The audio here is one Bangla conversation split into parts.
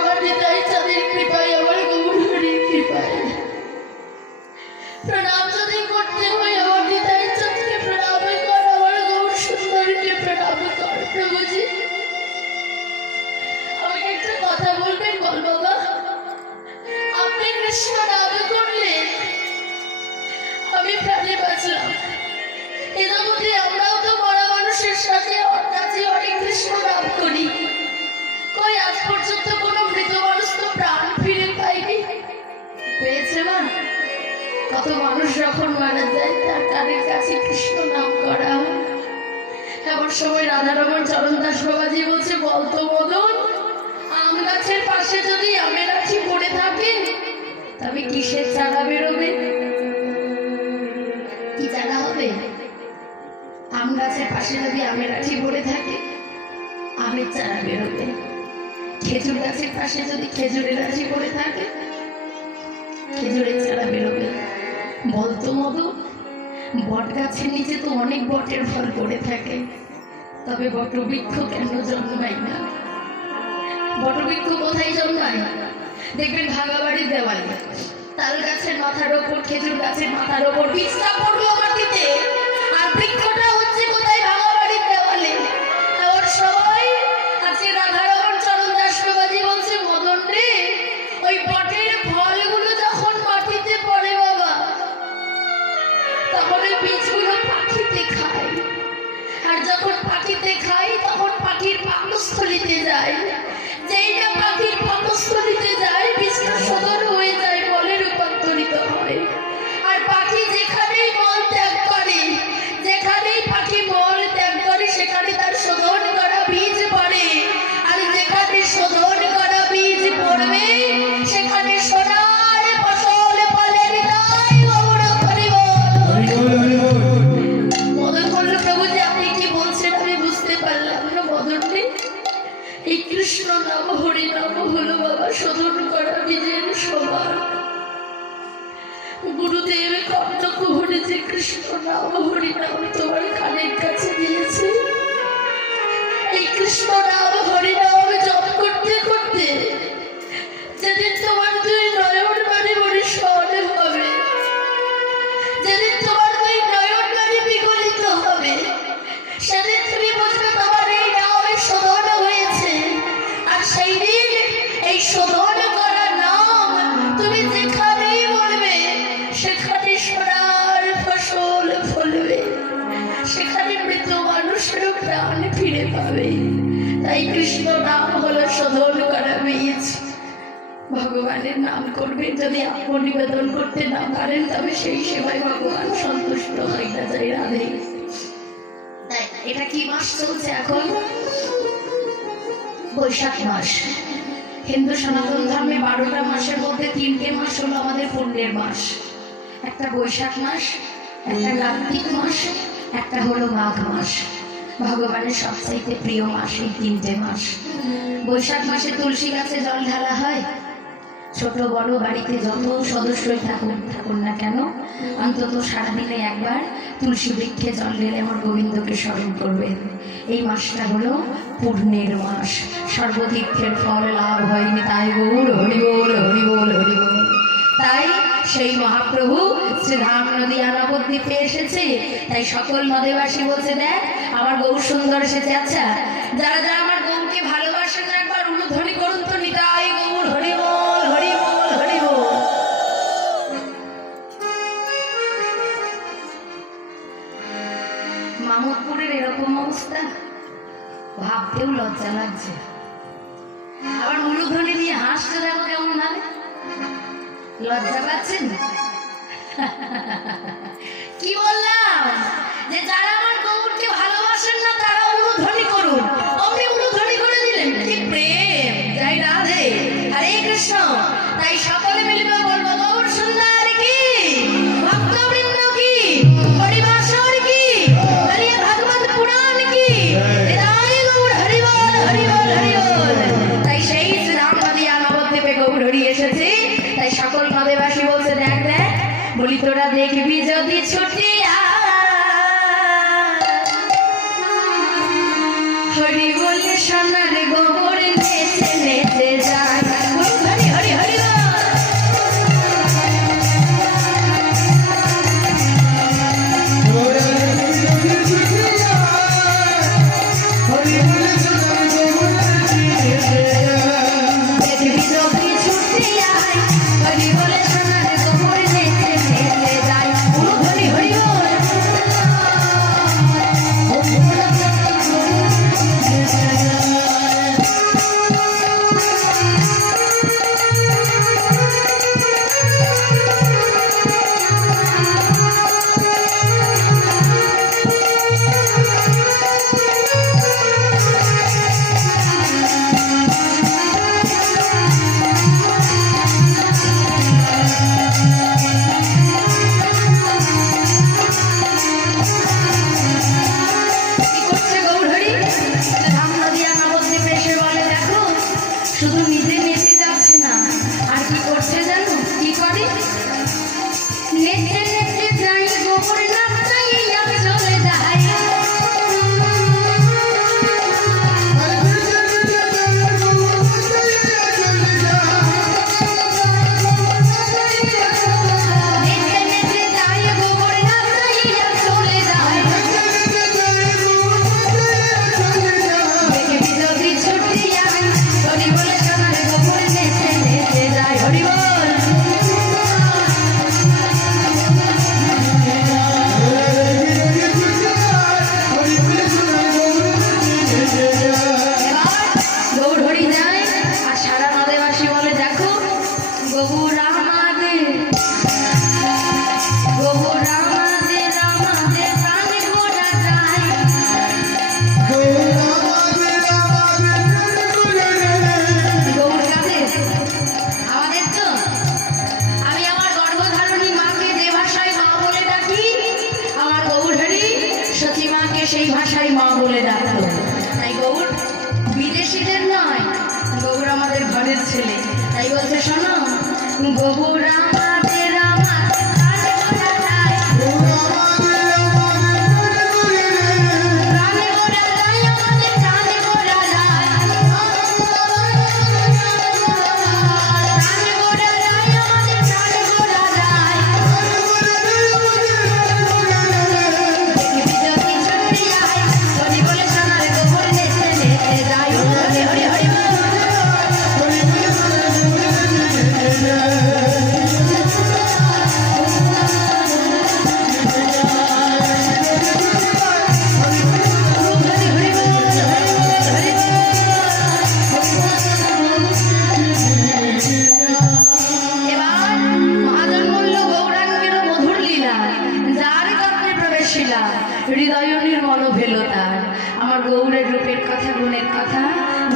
আমার নিতাই চাঁদের কৃপায়, আমার গৌর হরির কৃপায় প্রণাম যদি করতে হয়, আমার নিতাই চাঁদকে প্রণাম কর, আমার গৌর সুন্দরকে প্রণাম কর। প্রভুজি আমাকে একটা কথা বলবেন? বল বাবা, আপনি কৃষ্ণ নাম করলে আমি প্রাণে বাঁচলাম। এর মধ্যে আমরাও তো মরা মানুষের সাথে কাছে অনেক কৃষ্ণ নাম করি, কই আজ পর্যন্ত কোনো মৃত মানুষ তো প্রাণ ফিরে পাইনি। পেয়েছে না? কত মানুষ যখন মারা যায় তার কানের কাছে কৃষ্ণ নাম করা হয়। এমন সময় রাধারমণ চরণ দাস বাবাজি বলছে, বলতো মদন, আম গাছের পাশে যদি আমের আঠি পড়ে থাকে তবে কিসের চারা বেরোবে? কি চারা হবে? আম গাছের পাশে যদি আমের আঠি পড়ে থাকে আমের চারা বেরোবে। খেজুর গাছের পাশে যদি খেজুরের আঠি পড়ে থাকে খেজুরের চারা বেরোবে। বলতো মধু, বট গাছের নিচে তো অনেক বটের ফল পড়ে থাকে, তবে বটবৃক্ষ কেন জন্মায় না? বটবৃক্ষ কোথায় জন্মায়? দেখবেন ভাঙা বাড়ির দেওয়ালে তাল গাছের মাথার ওপর, খেজুর গাছের মাথার ওপর বীজটা পড়লো মাটিতে, আর বৃক্ষটা হচ্ছে কোথায়? ভাঙা বাড়ির দেওয়ালে। ওর সবাই আজকে রাধারমণ চরণ দাস বাবাজি বলছে, মদন রে, ওই বটের ফলগুলো যখন মাটিতে পড়ে বাবা, তখন ওই বীজগুলো পাখিতে খায়, আর যখন পাখিতে খায় তখন পাখির পাকস্থলিতে যায়। যেইটা পাখির পাকস্থলিতে যায় বীজটা সদর হয়ে যায়, বলে রূপান্তরিত হয়। আর পাখি যেখানেই মল ত্যাগ করে, যেখানেই পাখি মল ত্যাগ করে সেখানে তার শোধন করা বীজ পড়ে, আর যেখানে শোধন করা বীজ পড়বে সেখানে সোনার ফসল ফলে। মদন বলল, প্রভুজি আপনি কি বলছেন আমি বুঝতে পারলাম না। মদন রে, এই কৃষ্ণ নাম হরি নাম হলো বাবা শোধন করা বীজের সমান। গুরুদেব কর্ণক হরি যে কৃষ্ণ নাম হরি নাম তোমার কানের কাছে দিয়েছে, এই কৃষ্ণ নাম হরি নাম জপ করতে করতে যেদিন তোমার দুই নয়ন বাড়ি পরিষ্কার হবে, যেদিন তোমার দুই নয়ন বাড়ি বিগলিত হবে, সেদিন তুমি বুঝবে তোমার এই নামে শোধন হয়েছে। আর সেই দিন এই শোধন করা নাম তুমি যেখানেই বলবে সেখানে সোনার ফসল ফলবে, সেখানে মৃত মানুষেরও প্রাণ ফিরে পাবে। তাই কৃষ্ণ নাম হলো শোধন করা বীজ। ভগবানের নাম করবেন, যদি আপন নিবেদন করতে না পারেন তবে সেই সেবায় ভগবান সন্তুষ্ট হয় না। যাই রাধে। তাই এটা কি মাস চলছে এখন? বৈশাখ মাস। হিন্দু সনাতন ধর্মে 12টা মাসের মধ্যে 3টে মাস হলো আমাদের পুণ্যের মাস। একটা বৈশাখ মাস, একটা কার্তিক মাস, একটা হলো মাঘ মাস। ভগবানের সবচাইতে প্রিয় মাস এই 3টে মাস। বৈশাখ মাসে তুলসী গাছে জল ঢালা হয়। ছোট বড় বাড়িতে যত সদস্যই থাকুন না কেন, অন্তত সারাদিনে একবার তুলসী বৃক্ষে জল ঢেলে আমার গোবিন্দকে স্মরণ করবেন। এই মাসটা হলো পূর্ণের মাস, সর্বতীর্থের ফল লাভ হয়নি। তাই গৌর হরি বল, হরি বল, হরি বল। তাই সেই মহাপ্রভু শ্রীধাম নদীয়া নবদ্বীপে এসেছে। তাই সকল নদেবাসী বলছে, দেখ আমার গৌর সুন্দর এসেছে। আচ্ছা, যারা যারা আমার গৌরকে ভালোবাসেন একবার উলুধ্বনি করুন তো, নিতাই গৌর হরি বল, হরি বল, হরি বল। মামুদপুরের এরকম অবস্থা ভাবতেও লজ্জা লাগছে। আবার উলুধ্বনি দিয়ে হাসতে দেখো কেমন ভাবে। লজ্জা পাচ্ছেন? কি বললাম? যে যারা আমার গৌরকে ভালোবাসেন না তারা উলুধ্বনি করুন। অমনি উলুধ্বনি করে দিলেন। কি প্রেম! জয় রাধে, হরে কৃষ্ণ। তাই সকলে মিলে বলবো, গৌর সুন্দর কি, ভক্তবৃন্দ কি, হরিবাসর কি, হরি ভাগবত পুরাণ কি, হৃদয় গৌর হরি বল, হরি বল, হরি বল। তাই সেই শ্রীরাম নদীয়া নবদ্বীপে গৌর হরি এসেছে। তাই সকল নদেবাসী বলছে, দেখ দেখ বলি তোরা দেখবি যদি ছুটিয়া হরি বলে সোনার গোবর নেচে নেচে যায়। নিজে নেচে যাচ্ছে না, আর কি করছে জানো? কি করে? নেচে নেচে যাই গোবর নাচাইয়া চলে যায়। নেচে নেচে যাই গোবর নাচাইয়া চলে যায়। দেখে যদি ছুটি যাই হরি বলে সোনার গোবর নেচে নেচে যায়। হরি বল। গৌর হরি যায় আর সারা নদেবাসী বলে দেখো গৌর আমাদের, গৌর আমাদের, আমাদের প্রাণ গোড়া যায়। গৌর কাদের? আমাদের তো। আমি আমার গর্ভধারণী মাকে যে ভাষায় মা বলে ডাকি, আমার গৌর হরি সতী মাকে সেই ভাষায় মা বলে ডাকতো। তাই গৌর বিদেশিদের নয়, গৌর আমাদের ঘরের ছেলে। তাই বলছে শোনো, গৌর আমাদের, আমাদের প্রাণ গোড়া যায়। প্রাণ গোড়া যায়, আমাদের প্রাণ গোড়া যায়। প্রাণ গোড়া যায়, আমাদের প্রাণ গোড়া যায়। দেখবি যদি ছুটি যায় হরি বলে সোনার গোবর নেচে নেচে যায়। হরি হরি হরি বল। হরি হরি বল, হরি বল, হরি বল। এবার মহাজন বলল গৌরাঙ্গের মধুর লীলা, যার কারণে প্রবেশিলা হৃদয় নির্মল ভেল তার। আমার গৌরের রূপের কথা, গুণের কথা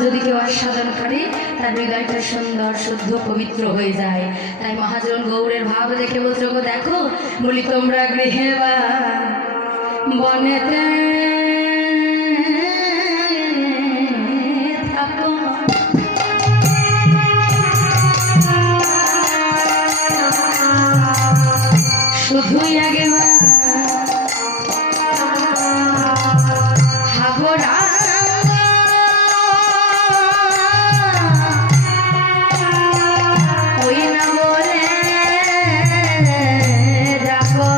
যদি কেউ আস্বাদন করে তার হৃদয়টা সুন্দর শুদ্ধ পবিত্র হয়ে যায়। তাই মহাজন গৌরের ভাব দেখে বলছে গো দেখো, বলি তোমরা গৃহে বা বনেতে থাকো, শুধুই আগে হাগরা ওই না বলে ডাকো।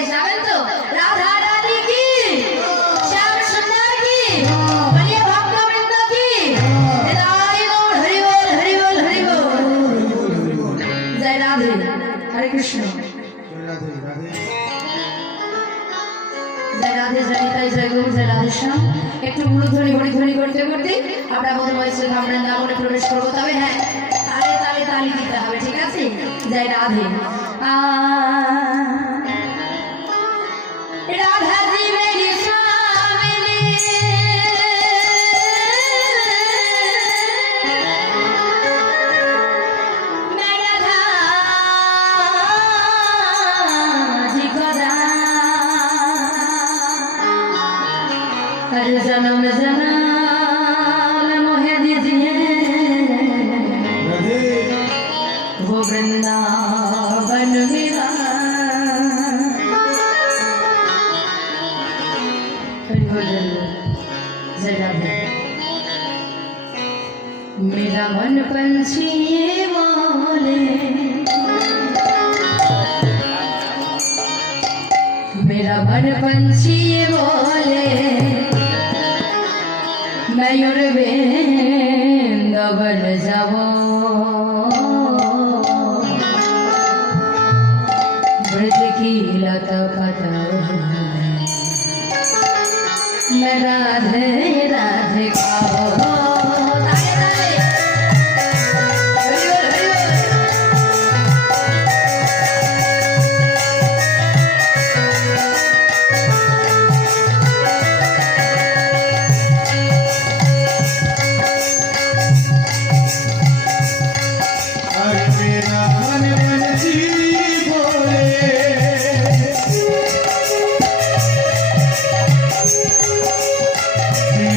বেশ যাবেন তো? রাধা রানী কি, শ্যাম সুন্দর কি, বলিয়ে ভক্তবৃন্দ কি, হৃদয় গৌর হরি বল হরি বল হরি বল। জয় রাধে, হরে কৃষ্ণ। জয় রাধে, জয় নিতাই, জয় গৌর, জয় রাধে শ্যাম। একটু গুরুধ্বনি হরিধ্বনি করতে করতে আমরা বোধহয় শ্রী ধাম বৃন্দাবনে প্রবেশ করবো। তবে হ্যাঁ, তালে তালে তালি দিতে হবে, ঠিক আছে? জয় রাধে। রাধা জি মেরি সামনে, मैं राधा जी को हर जन्म जन्म मोहे दीजिए वो वृंदावन मेरा। जय राधे। मेरा मन पंछी ये बोले, मेरा मन पंछी ये बोले, मयूर वृंदावन जाओ, ब्रज की लता पता मैं राधे राधे खाओ। ताले ताले, हरि बोल हरि बोल। मेरा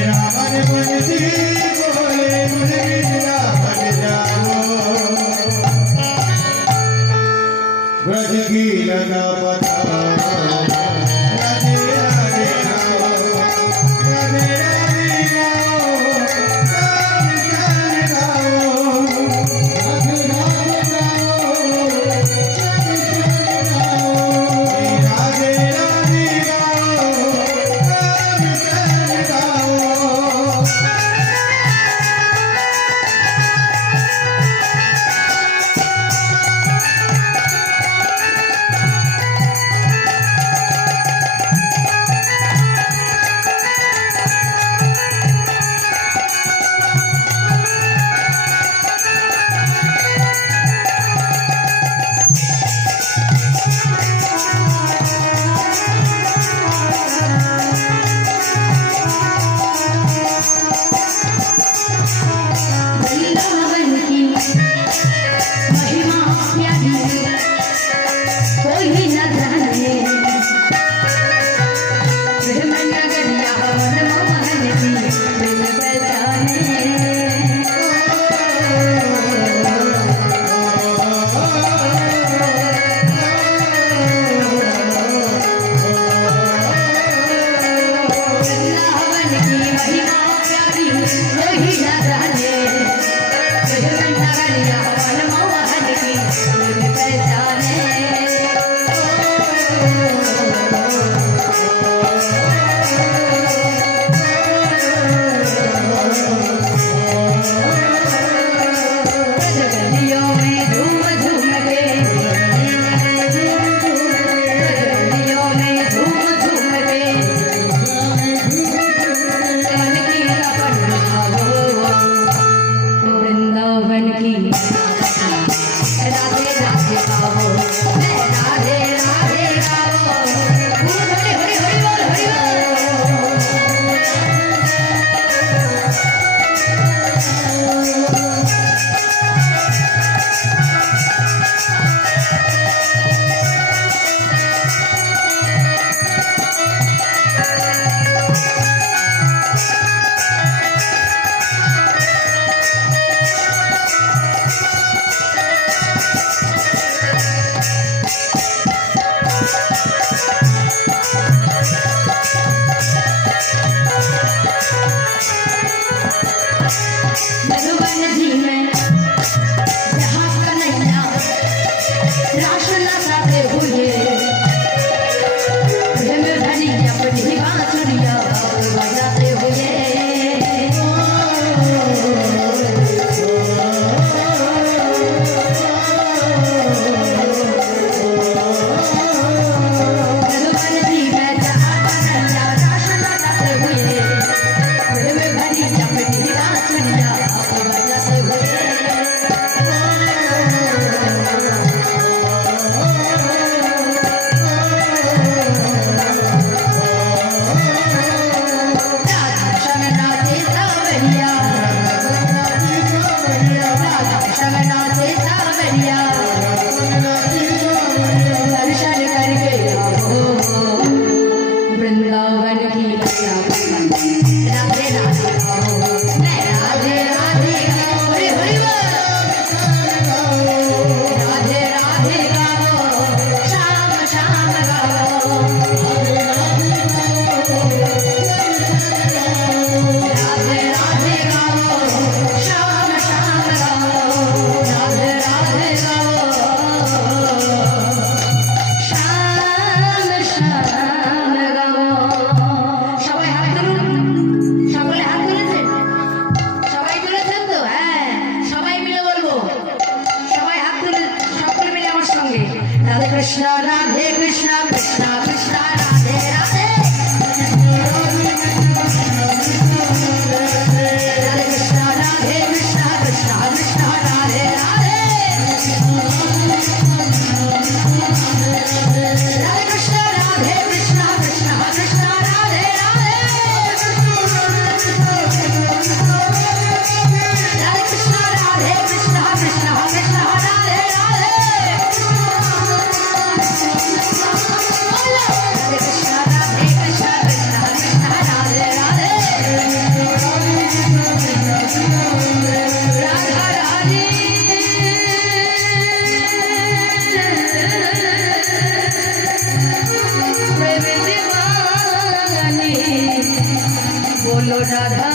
রাধা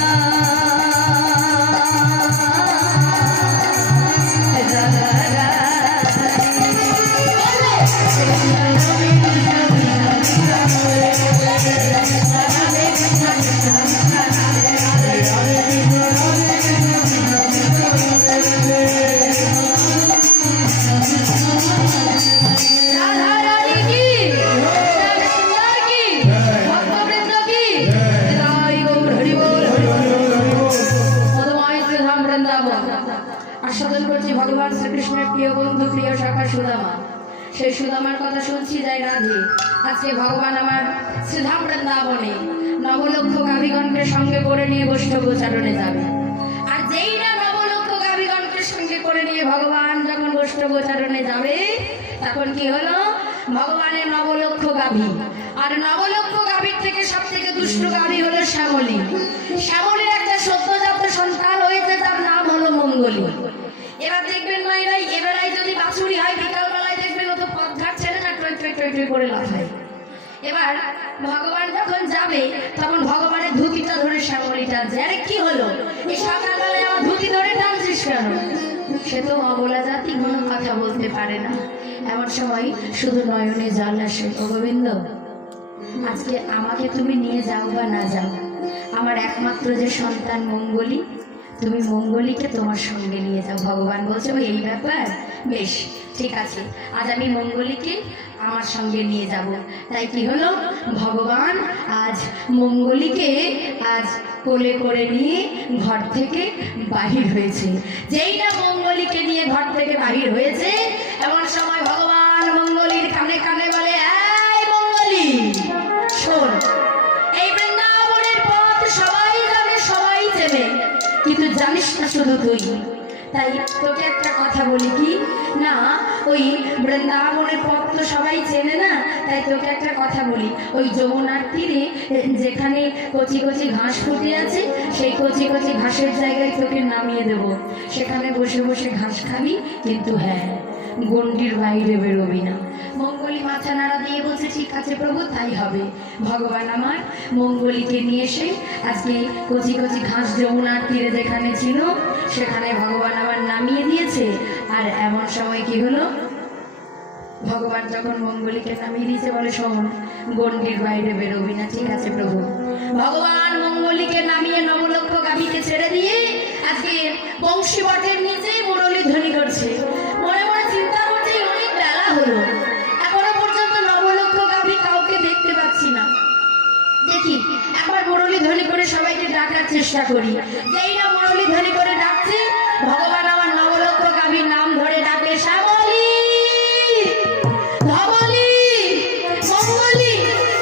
আস্বাদন করছি ভগবান শ্রীকৃষ্ণের প্রিয় বন্ধু প্রিয় শাখা সুদামা। সেই সুদামার কথা শুনছি যাই রাধে। আজকে ভগবান আমার শ্রীধাম বৃন্দাবনে নবলক্ষ গাভীগণকে সঙ্গে করে নিয়ে বৈষ্ণব গোচারণে যাবে। আর যেই না নবলক্ষ গাভীগণকে সঙ্গে করে নিয়ে ভগবান যখন বৈষ্ণব গোচারণে যাবে, তখন কি হলো, ভগবানের নবলক্ষ গাভী। আর নবলক্ষ গাভীর থেকে সব থেকে দুষ্ট গাভী হলো শ্যামলী। শ্যামলীর একটা সদ্যজাত সন্তান হয়েছে, তার নাম হলো মঙ্গলী। এবার দেখবেন মায়েরাই, এবারাই যদি বাছুরি হয় বিকালবেলায় দেখবেন ও তো পথঘাট ছেড়ে না টই টই টই টই করে লাফায়। এবার ভগবান যখন যাবে তখন ভগবানের ধুতিটা ধরে শ্যামলী টানছে। আরে কি হলো, এই সকালবেলায় আমার ধুতি ধরে টানছিস কেন? সে তো অবলা জাতি, কোনো কথা বলতে পারে না। এমন সময় শুধু নয়নে জল আসে। ও গোবিন্দ, আজকে আমাকে তুমি নিয়ে যাও বা না যাও, আমার একমাত্র যে সন্তান মঙ্গলী, তুমি মঙ্গলীকে তোমার সঙ্গে নিয়ে যাও। ভগবান বলছে ওই এই ব্যাপার, বেশ ঠিক আছে, আজ আমি মঙ্গলীকে আমার সঙ্গে নিয়ে যাব। তাই কি হলো, ভগবান আজ মঙ্গলীকে আজ কোলে করে নিয়ে ঘর থেকে বাহির হয়েছে। যেই না মঙ্গলীকে নিয়ে ঘর থেকে বাহির হয়েছে, এমন সময় ভগবান মঙ্গলীর কানে কানে বলে, এই মঙ্গলী শোন, এই বৃন্দাবনের পথ সবাই জানে, সবাই চেনে, কিন্তু জানিস না শুধু তুই। তাই তোকে একটা কথা বলি, কি না, ওই বৃন্দাবনের পথ তো সবাই চেনে না, তাই তোকে একটা কথা বলি, ওই যমুনার তীরে যেখানে কচি কচি ঘাস ফুটে আছে, সেই কচি কচি ঘাসের জায়গায় তোকে নামিয়ে দেব। সেখানে বসে বসে ঘাস খাবি, কিন্তু হ্যাঁ, গণ্ডির বাইরে বেরোবি না। মঙ্গলী মাথা নাড়া দিয়ে বলছে ঠিক আছে প্রভু, তাই হবে। ভগবান আমার মঙ্গলীকে নিয়ে এসে আজকে কচি কচি ঘাস যমুনার তীরে যেখানে ছিল, সেখানে ভগবান আমার নামিয়ে দিয়েছে। আর এমন সময় কি হলো, ভগবান যখন মঙ্গলীকে নামিয়ে দিয়েছে, বলে শোন, গণ্ডির বাইরে বেরোবি না। ঠিক আছে প্রভু। ভগবান মঙ্গলীকে নামিয়ে নবলক্ষ গাভীকে ছেড়ে দিয়ে আজকে বংশী বটের নিচে মুরলী ধ্বনি করছে। মনে মনে চিন্তা করছে অনেক বেলা হলো, এখনো পর্যন্ত নবলক্ষ গাভী কাউকে দেখতে পাচ্ছি না। দেখি একবার মুরলী ধ্বনি করে সবাইকে ডাকার চেষ্টা করি। যেই না মুরলী ধ্বনি করে ডাকছে, ভগবান আমার নবলক্ষ গাভীর নাম ধরে ডাকে, শ্যামলী, ধবলী, মঙ্গলী,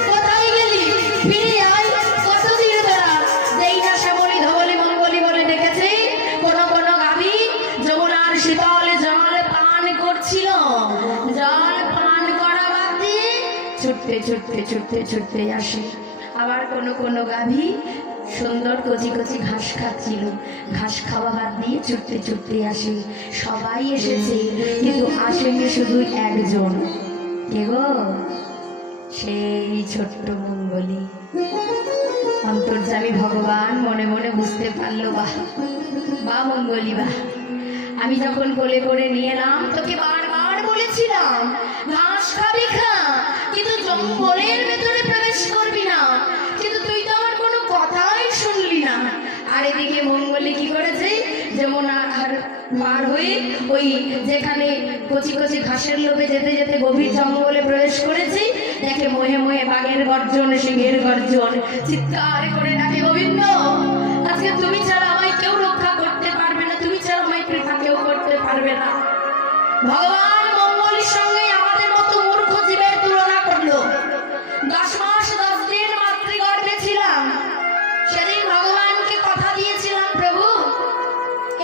কোথায় গেলি, ফিরে আয়, কতদিন ধরা। যেই না শ্যামলী, ধবলী, মঙ্গলী বলে ডেকেছে, কোন কোন গাভী যমুনার শীতল জল পান করছিল। জল পান করা বাদ দিয়ে ছুটতে ছুটতে ছুটতে ছুটতে আসে। আবার কোন কোন গাভী সুন্দর কচি কচি ঘাস খাচ্ছিল, ঘাস খাওয়া বাদ দিয়ে ছুটতে ছুটতে আসে। সবাই এসেছে, কিন্তু আসেনি শুধু একজন। কে গো? সেই ছোট্ট মঙ্গলী। অন্তর্যামী ভগবান মনে মনে বুঝতে পারলো, বাহ বা মঙ্গলী, বাহ, আমি যখন কোলে করে নিয়ে এলাম, তোকে বারবার বলেছিলাম ঘাস খাবি খা, কিন্তু জঙ্গলের ভেতরে প্রবেশ করবি না, কিন্তু তুই তো আমার কোনো কথাই শুনলি না। আর এদিকে মঙ্গলী কি করেছে, যমুনা আর পার হয়ে ওই যেখানে কচি কচি ঘাসের লোভে যেতে যেতে গভীর জঙ্গলে প্রবেশ করেছে, দেখে মোহে মোহে বাঘের গর্জন, সিংহের গর্জন, চিৎকার করে ডাকে, গোবিন্দ, আজকে তুমি ছাড়া আমায় কেউ রক্ষা করতে পারবে না, তুমি ছাড়া আমায় কৃপা কেউ করতে পারবে না। ভগবান মঙ্গলীর সঙ্গে আমাদের মতো মূর্খ জীবের তুলনা করলো। 10 মাস 10 দিন মাতৃগর্ভে ছিলাম, সেদিন ভগবানকে কথা দিয়েছিলাম, প্রভু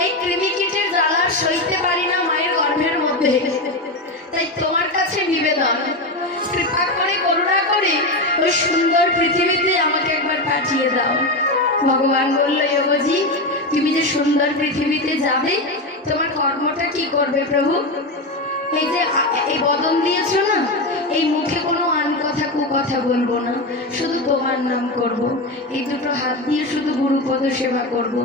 এই কৃমিকীটের জ্বালা সইতে পারি না মায়ের গর্ভের মধ্যে, তাই তোমার কাছে নিবেদন, কৃপা করে করুণা করে ওই সুন্দর পৃথিবীতে আমাকে একবার পাঠিয়ে দাও। ভগবান বলল, যোগজি, তুমি যে সুন্দর পৃথিবীতে যাবে, তোমার কর্মটা কি করবে প্রভু? এই যে এই বদন দিয়েছো না, এই মুখে কোনো আন কথা কু কথা কথা বলবো না, শুধু তোমার নাম করব। এই দুটো হাত দিয়ে শুধু গুরুপদ সেবা করব।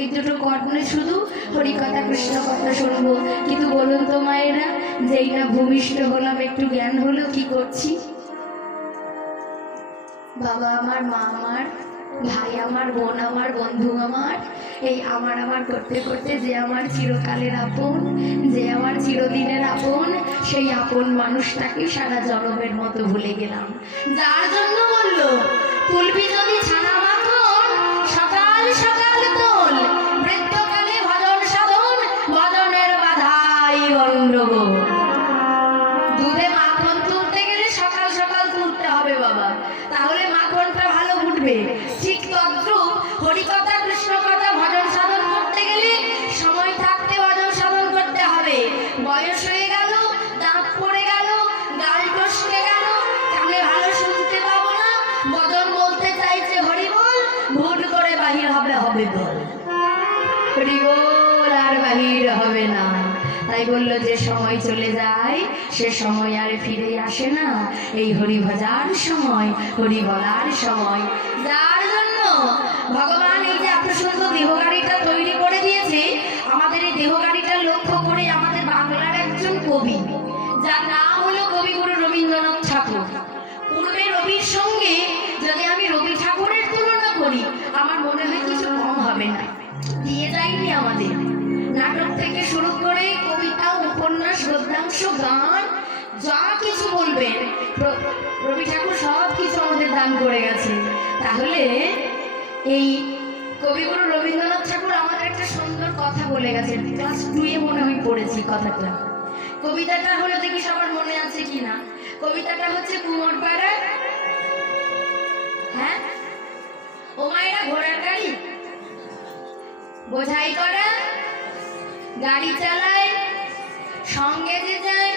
এই দুটো কর্ণে শুধু হরিকথা কৃষ্ণ কথা শুনবো। কিন্তু বলুন তো মায়েরা, যেই না ভূমিষ্ঠ হলাম, একটু জ্ঞান হলো, কি করছি? বাবা আমার, মা আমার, ভাই আমার, বোন আমার, বন্ধু আমার, এই আমার করতে করতে যে আমার চিরকালের আপন, যে আমার চিরদিনের আপন, সেই আপন মানুষটাকে সারা জনমের মতো ভুলে গেলাম। যার জন্য বললো, তুলবি যদি ছানা মাখন, সকাল সকাল তোল, বৃদ্ধকালে ভজন সাধন, ভজনের বাধাই গণ্ডগোল। দুধে মাখন তুলতে গেলে সকাল সকাল তুলতে হবে বাবা, তাহলে মাখনটা ভালো ফুটবে। ঠিক তদ্রূপ হরিকথা কৃষ্ণ কথা ভজন সাধন করতে গেলে সময় থাকতে ভজন সাধন করতে হবে। বয়স হয়ে গেল, দাঁত পড়ে গেল, গাল টসকে গেল, কানে ভালো শুনতে পাবো না, বদন বলতে চাইছে হরি বল, ভুল করে বাহির হবে হবে বল, হরি বল আর বাহির হবে না। তাই বললো, যে সময় চলে যায় সে সময় আর ফিরে আসে না, এই হরি ভজার সময়, হরি বলার সময়। যার জন্য ভগবান এই যে এত সুন্দর দেহগাড়িটা তৈরি করে দিয়েছে, আমাদের এই দেহগাড়িটা লক্ষ্য করে আমাদের বাংলার একজন কবি, যার নাম হলো কবিগুরু রবীন্দ্রনাথ ঠাকুর। পূর্বে রবির সঙ্গে যদি আমি রবি ঠাকুরের তুলনা করি, আমার মনে হয় কিছু কম হবে না। দিয়ে যায়নি আমাদের নাটক থেকে শুরু করে কবিতা, উপন্যাস, গদ্যাংশ, গান, যা কিছু বলবেন রবি ঠাকুর সব কিছু আমাদের দান করে গেছে। তাহলে এই কবিগুরু রবীন্দ্রনাথ ঠাকুর আমাদের একটা সুন্দর কথা বলে গেছেন, ক্লাস 2-এ মনে হয় পড়েছি কথাটা। কবিতাটা হলো, দেখি সবার মনে আছে কিনা। কবিতাটা হচ্ছে, কুমোর পাড়া, হ্যাঁ ও মায়েরা ঘোড়ার গাড়ি বোঝাই করা, গাড়ি চালায়, সঙ্গে যে যায়,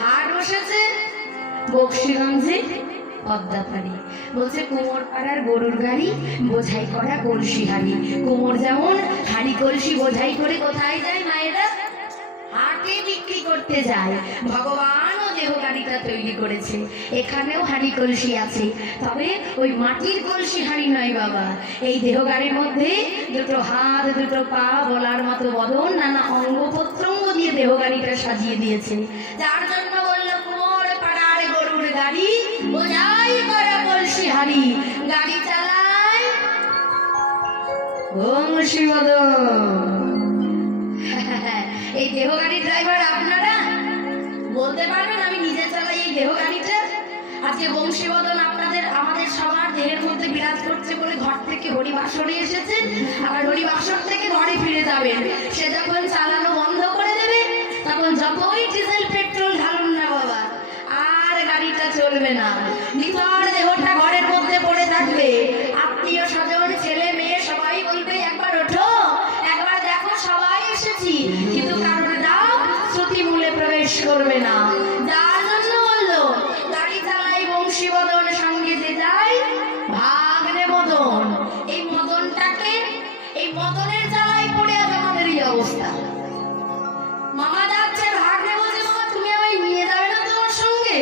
হাট বসেছে বক্সিগঞ্জে পদ্মাপাড়ি। বলছে, কুমোর পাড়ার গরুর গাড়ি, বোঝাই করা কলসি হাড়ি। কুমোর যেমন হাড়ি কলসি বোঝাই করে কোথায় যায় মায়েরা? হাটে বিক্রি করতে যায়। ভগবানও দেহ গাড়িটা তৈরি করেছে, এখানেও হাড়ি কলসি আছে, তবে ওই মাটির কলসি হাড়ি নয় বাবা। এই দেহ গাড়ির মধ্যে দুটো হাত, দুটো পা, বলার মতো বদন, নানা অঙ্গ প্রত্যঙ্গ দিয়ে দেহ গাড়িটা সাজিয়ে দিয়েছে। যার জন্য বললো, কুমোর পাড়ার গরুর গাড়ি, বোঝাই করা কলসি হাড়ি, গাড়ি চালায় বংশী বদন। এই দেহ গাড়ির ড্রাইভার আপনারা বলতে পারবেন, আমি নিজে চালাই এই দেহ গাড়িটা? আজকে বংশীবদন আপনাদের আমাদের সবার দেহের মধ্যে বিরাজ করছে বলে ঘর থেকে হরিবাসরে এসেছেন, আবার হরিবাসর থেকে ঘরে ফিরে যাবেন। সে যখন চালানো বন্ধ করে দেবে, তখন যতই ডিজেল পেট্রোল ঢালুন না বাবা, আর গাড়িটা চলবে না। নিথর দেহটা ঘরের মধ্যে পড়ে থাকবে। আত্মীয় স্বজন, ছেলে মেয়ে সবাই বলবে, একবার ওঠো, একবার দেখো সবাই এসেছি, কিন্তু কারোর ডাক শ্রুতি মূলে প্রবেশ করবে না। যার জন্য বললো, গাড়ি চালাই বংশীবদন, সঙ্গে যে যায় ভাগ্নে মদন। এই মদনটাকে, এই মদনের জ্বালায় পড়ে আজ আমাদের এই অবস্থা। মামা যাচ্ছে, ভাগ্নে বলছে, মামা তুমি আমায় নিয়ে যাবে না তোমার সঙ্গে?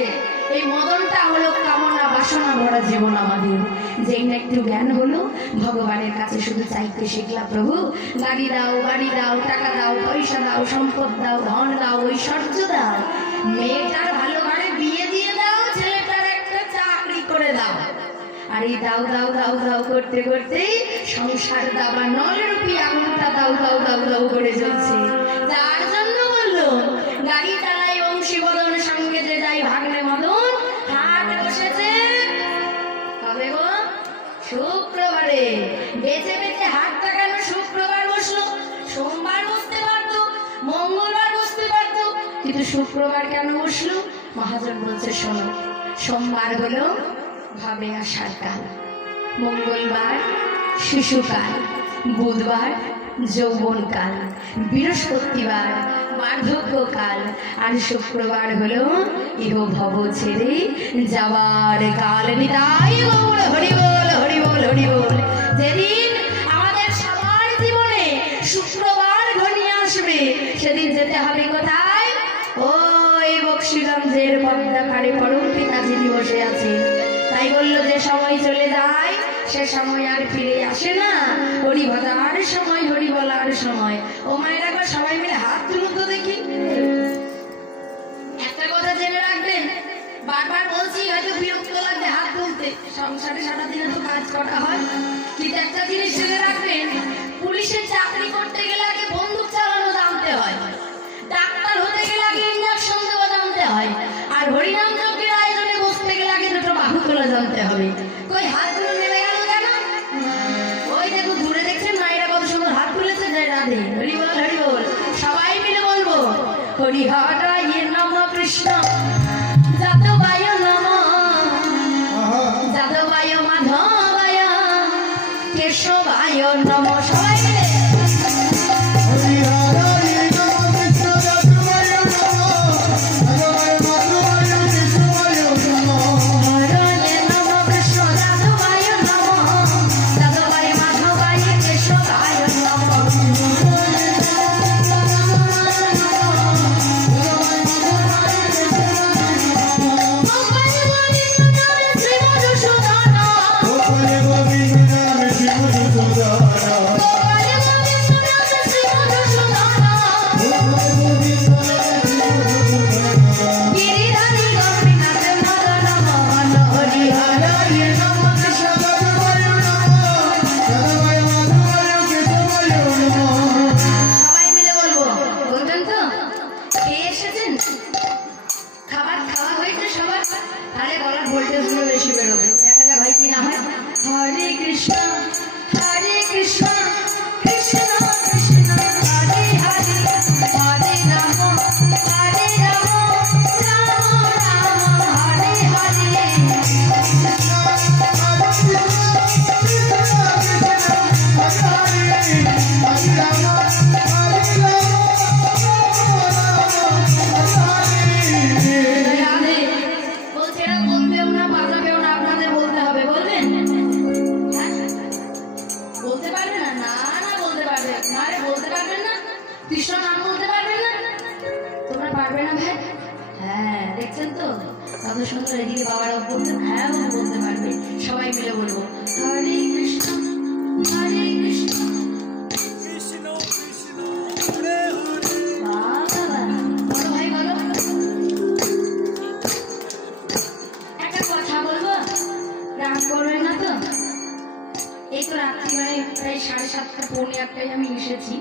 এই মদনটা হলো কামনা বাসনা ভরা জীবন আমাদের। যেই না একটু জ্ঞান হলো, ভগবানের কাছে শুধু চাইতে শিখলাম, প্রভু গাড়ি দাও, বাড়ি দাও, টাকা দাও, পয়সা দাও, সম্পদ দাও, ধন দাও, ঐশ্বর্য দাও, মেয়েটার ভালো ঘরে বিয়ে দিয়ে দাও, ছেলেটার একটা চাকরি করে দাও। আর এই দাও দাও দাও দাও করতে করতেই সংসার দাবা নলরূপী আগুনটা দাও দাও দাও দাও করে চলছে। যার জন্য বললো, গাড়ি চালাই বংশীবদন, সঙ্গে যে যাই ভাগ্নে মদন। হাট বসেছে কবে গো? শুক্রবারে। বেঁচে বেঁচে হাটটা কেন শুক্রবার বসলো? সোমবার বসতে পারতো, মঙ্গলবার বসতে পারতো, কিন্তু শুক্রবার কেন বসলো? মহাজন বলছে, শোনো, সোমবার হলো ভাবে আসার কাল, মঙ্গলবার শিশুকাল, বুধবার যৌবনকাল, বৃহস্পতিবার বার্ধক্যকাল, আর শুক্রবার হলো ইহ ভব ছেড়ে যাওয়ার কাল। নিতাই গৌর হরি বল, হরি বল, হরি বল। যেদিন আমাদের সবার জীবনে শুক্রবার ঘনিয়ে আসবে, সেদিন যেতে হবে কোথায়? ওই বক্সিগঞ্জের পদ্মাপাড়ে পরম পিতা যিনি বসে আছে। তাই বললো যে সময় চলে যায় সে সময় আর ফিরে আসে না, হরি বলার সময়, হরি বলার সময়। ও মায়ের একবার সবাই মিলে হাত তুলুন তো দেখি। একটা কথা জেনে রাখবেন, বারবার বলছি, হয়তো বিরক্ত লাগবে হাত তুলতে, সংসারে সারাদিনে তো কাজ করা হয়, কিন্তু একটা জিনিস জেনে রাখবেন, পুলিশের চাকরি করতে গেলে আগে বন্দুক চালানো জানতে হয়, ডাক্তার হতে গেলে আগে ইঞ্জেকশন দেওয়া জানতে হয়, আর হরিনাম যজ্ঞের আয়োজনে বসতে গেলে আগে দুটো বাহু তোলা জানতে হবে। কই হাতগুলো নেমে গেল কেন? ওই দেখো দূরে দেখছেন মায়েরা কত সুন্দর হাত তুলেছে, জয় রাধে, হরি বল হরি বল। সবাই মিলে বলবো হরি হরায় নমঃ কৃষ্ণ যাদবায় নমঃ, যাদবায় মাধবায় কেশবায় নমঃ। সবাই মিলে হরে কৃষ্ণ হরে কৃষ্ণ কৃষ্ণ কৃষ্ণ হরে হরে, হরে রাম হরে রাম, রাম রাম হরে হরে। রাধে বলছে এরা বলবেও না বাজাবেও না, আপনাদের বলতে হবে। বলবেন? বলতে পারবে না? না না বলতে পারবে। আরে বলতে পারবেন না? কৃষ্ণ নাম বলতে পারবেন না? তোমরা পারবে না ভাই? হ্যাঁ দেখছেন তো কত সুন্দর। এদিকে বাবারাও বলতেন, হ্যাঁ বলতে পারবে। সবাই মিলে বলবো হরে কৃষ্ণ হরে কৃষ্ণ কৃষ্ণ কৃষ্ণ হরে হরে। বাবা বলো ভাই বলো। একটা কথা বলবো, রাগ করবে না তো? এই তো রাত্রি মানে প্রায় 7:30 পৌনে 8টায় আমি এসেছি,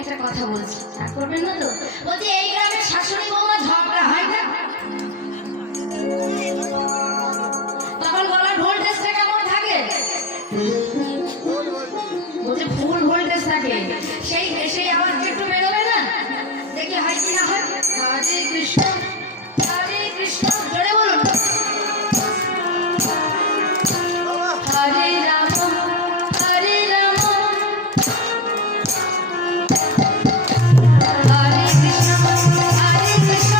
একটা কথা বলছি, রাগ করবেন না তো? বলছি এই গ্রামের শাশুড়ি বৌমা ঝগড়া হয় না? তখন গলার ভোল্টেজটা কেমন থাকে? বলছে ফুল ভোল্টেজ থাকে। সেই সেই আওয়াজ একটু বেরোবে না? দেখি হয় কি না হয়। হরে কৃষ্ণ হরে কৃষ্ণ জোরে বলুন। হরে রাম হরে রাম হরে কৃষ্ণ হরে কৃষ্ণ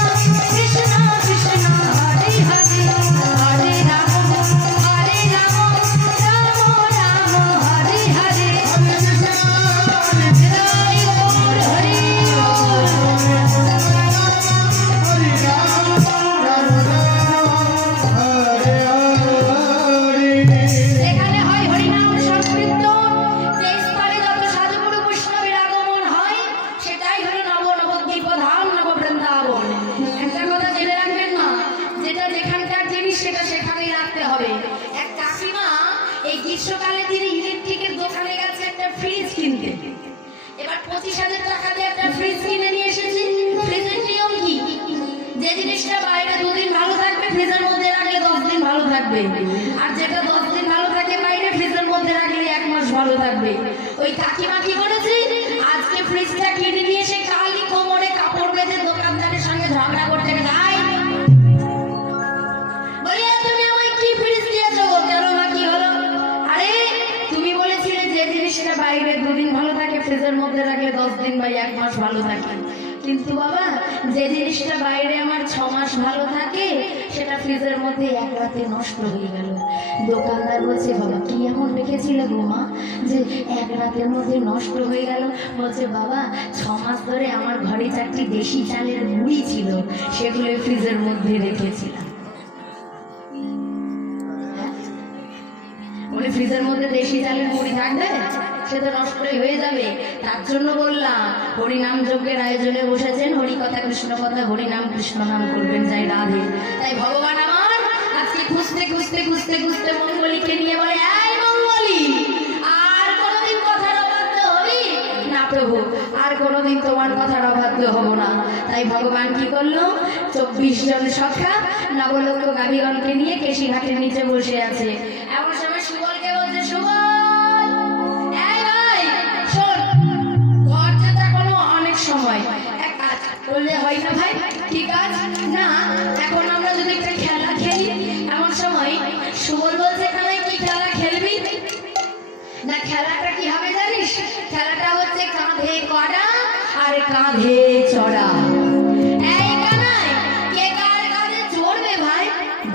কৃষ্ণ কৃষ্ণ হরে হরে, হরে রাম হরে রাম, রাম রাম হরে হরে। হরি বল হরি এখানে হয় হরিনাম সংকীর্তন, 23 পারে যত সাধুগুরু বৈষ্ণবের আগমন হয় সেটাই হলো নব নবদ্বীপ ধাম নব বৃন্দাবন। একটা কথা জেনে রাখবেন না, যেটা যেখানকার জিনিস সেটা সেখানেই রাখতে হবে। এক কাকিমা এই গ্রীষ্মকালে তিনি ইলেকট্রিকের দোকানে গেছে একটা ফ্রিজ কিনতে। এবার 25,000 টাকা দিয়ে একটা ফ্রিজ কিনে নিয়ে এসেছি। ফ্রিজের নিয়ম কি? যে জিনিসটা বাইরে 2 দিন ভালো থাকবে ফ্রিজের মধ্যে রাখলে 10 দিন ভালো থাকবে, আর যেটা 10 দিন ভালো থাকে বাইরে ফ্রিজের মধ্যে রাখলে 1 মাস ভালো থাকবে। ওই কাকিমা কি করেছে, আজকে ফ্রিজটা কিনে নিয়ে এসে কালই কোমরে কাপড় বেঁধে দোকানদারের সঙ্গে ঝগড়া করতে গেছে। বলি তুমি আমায় কি ফ্রিজ দিয়েছো গো? কেন মা কি হলো? আরে তুমি বলেছিলে যে জিনিসটা বাইরে 2 দিন ভালো থাকে ফ্রিজের মধ্যে রাখলে 10 দিন বা 1 মাস ভালো থাকে, কিন্তু বাবা যে জিনিসটা বাইরে আমার 6 মাস ভালো থাকে সেটা ফ্রিজের মধ্যে 1 রাতে নষ্ট হয়ে গেল। দোকানদার বলছে বাবা কি এমন রেখেছিলে গো মা যে 1 রাতের মধ্যে নষ্ট হয়ে গেল? বলছে বাবা 6 মাস ধরে আমার ঘরে 4টি দেশি চালের গুঁড়ি ছিল, সেগুলো ফ্রিজের মধ্যে রেখেছিলাম। ওই ফ্রিজের মধ্যে দেশি চালের মুড়ি থাকবে, সে তো নষ্টই হয়ে যাবে। তার জন্য বললাম হরিনাম যজ্ঞের আয়োজনে বসেছেন, হরি কথা কৃষ্ণ কথা, হরিনাম কৃষ্ণ নাম করবেন যাই রাধে। তাই ভগবান আমার আজকে খুঁজতে খুঁজতে খুঁজতে খুঁজতে মঙ্গলীকে নিয়ে বলে, এই মঙ্গলী, আর কোনোদিন কথার অবাধ্য হবি না প্রভু, আর কোনোদিন তোমার কথার অবাধ্য হব না। তাই ভগবান কি করলো, 24 জন সখা নবলক্ষ গাভীগণকে নিয়ে কেশি ঘাটের নিচে বসে আছে। এমন সময় সুবলকে বলছে, সুবল, এই ভাই শোন, ঘর যেতে এখনো অনেক সময়, এক কাজ করলে হয় না ভাই? কি কাজ? না এখন আমরা যদি একটা খেলা খেলি। এমন সময় সুবল বলছে, এখানে কি খেলা খেলবি? না খেলাটা কি হবে জানিস? খেলাটা হচ্ছে কাঁধে কড়া আর কাঁধে চড়া। এই কানাই, কে কার কাঁধে চড়বে ভাই?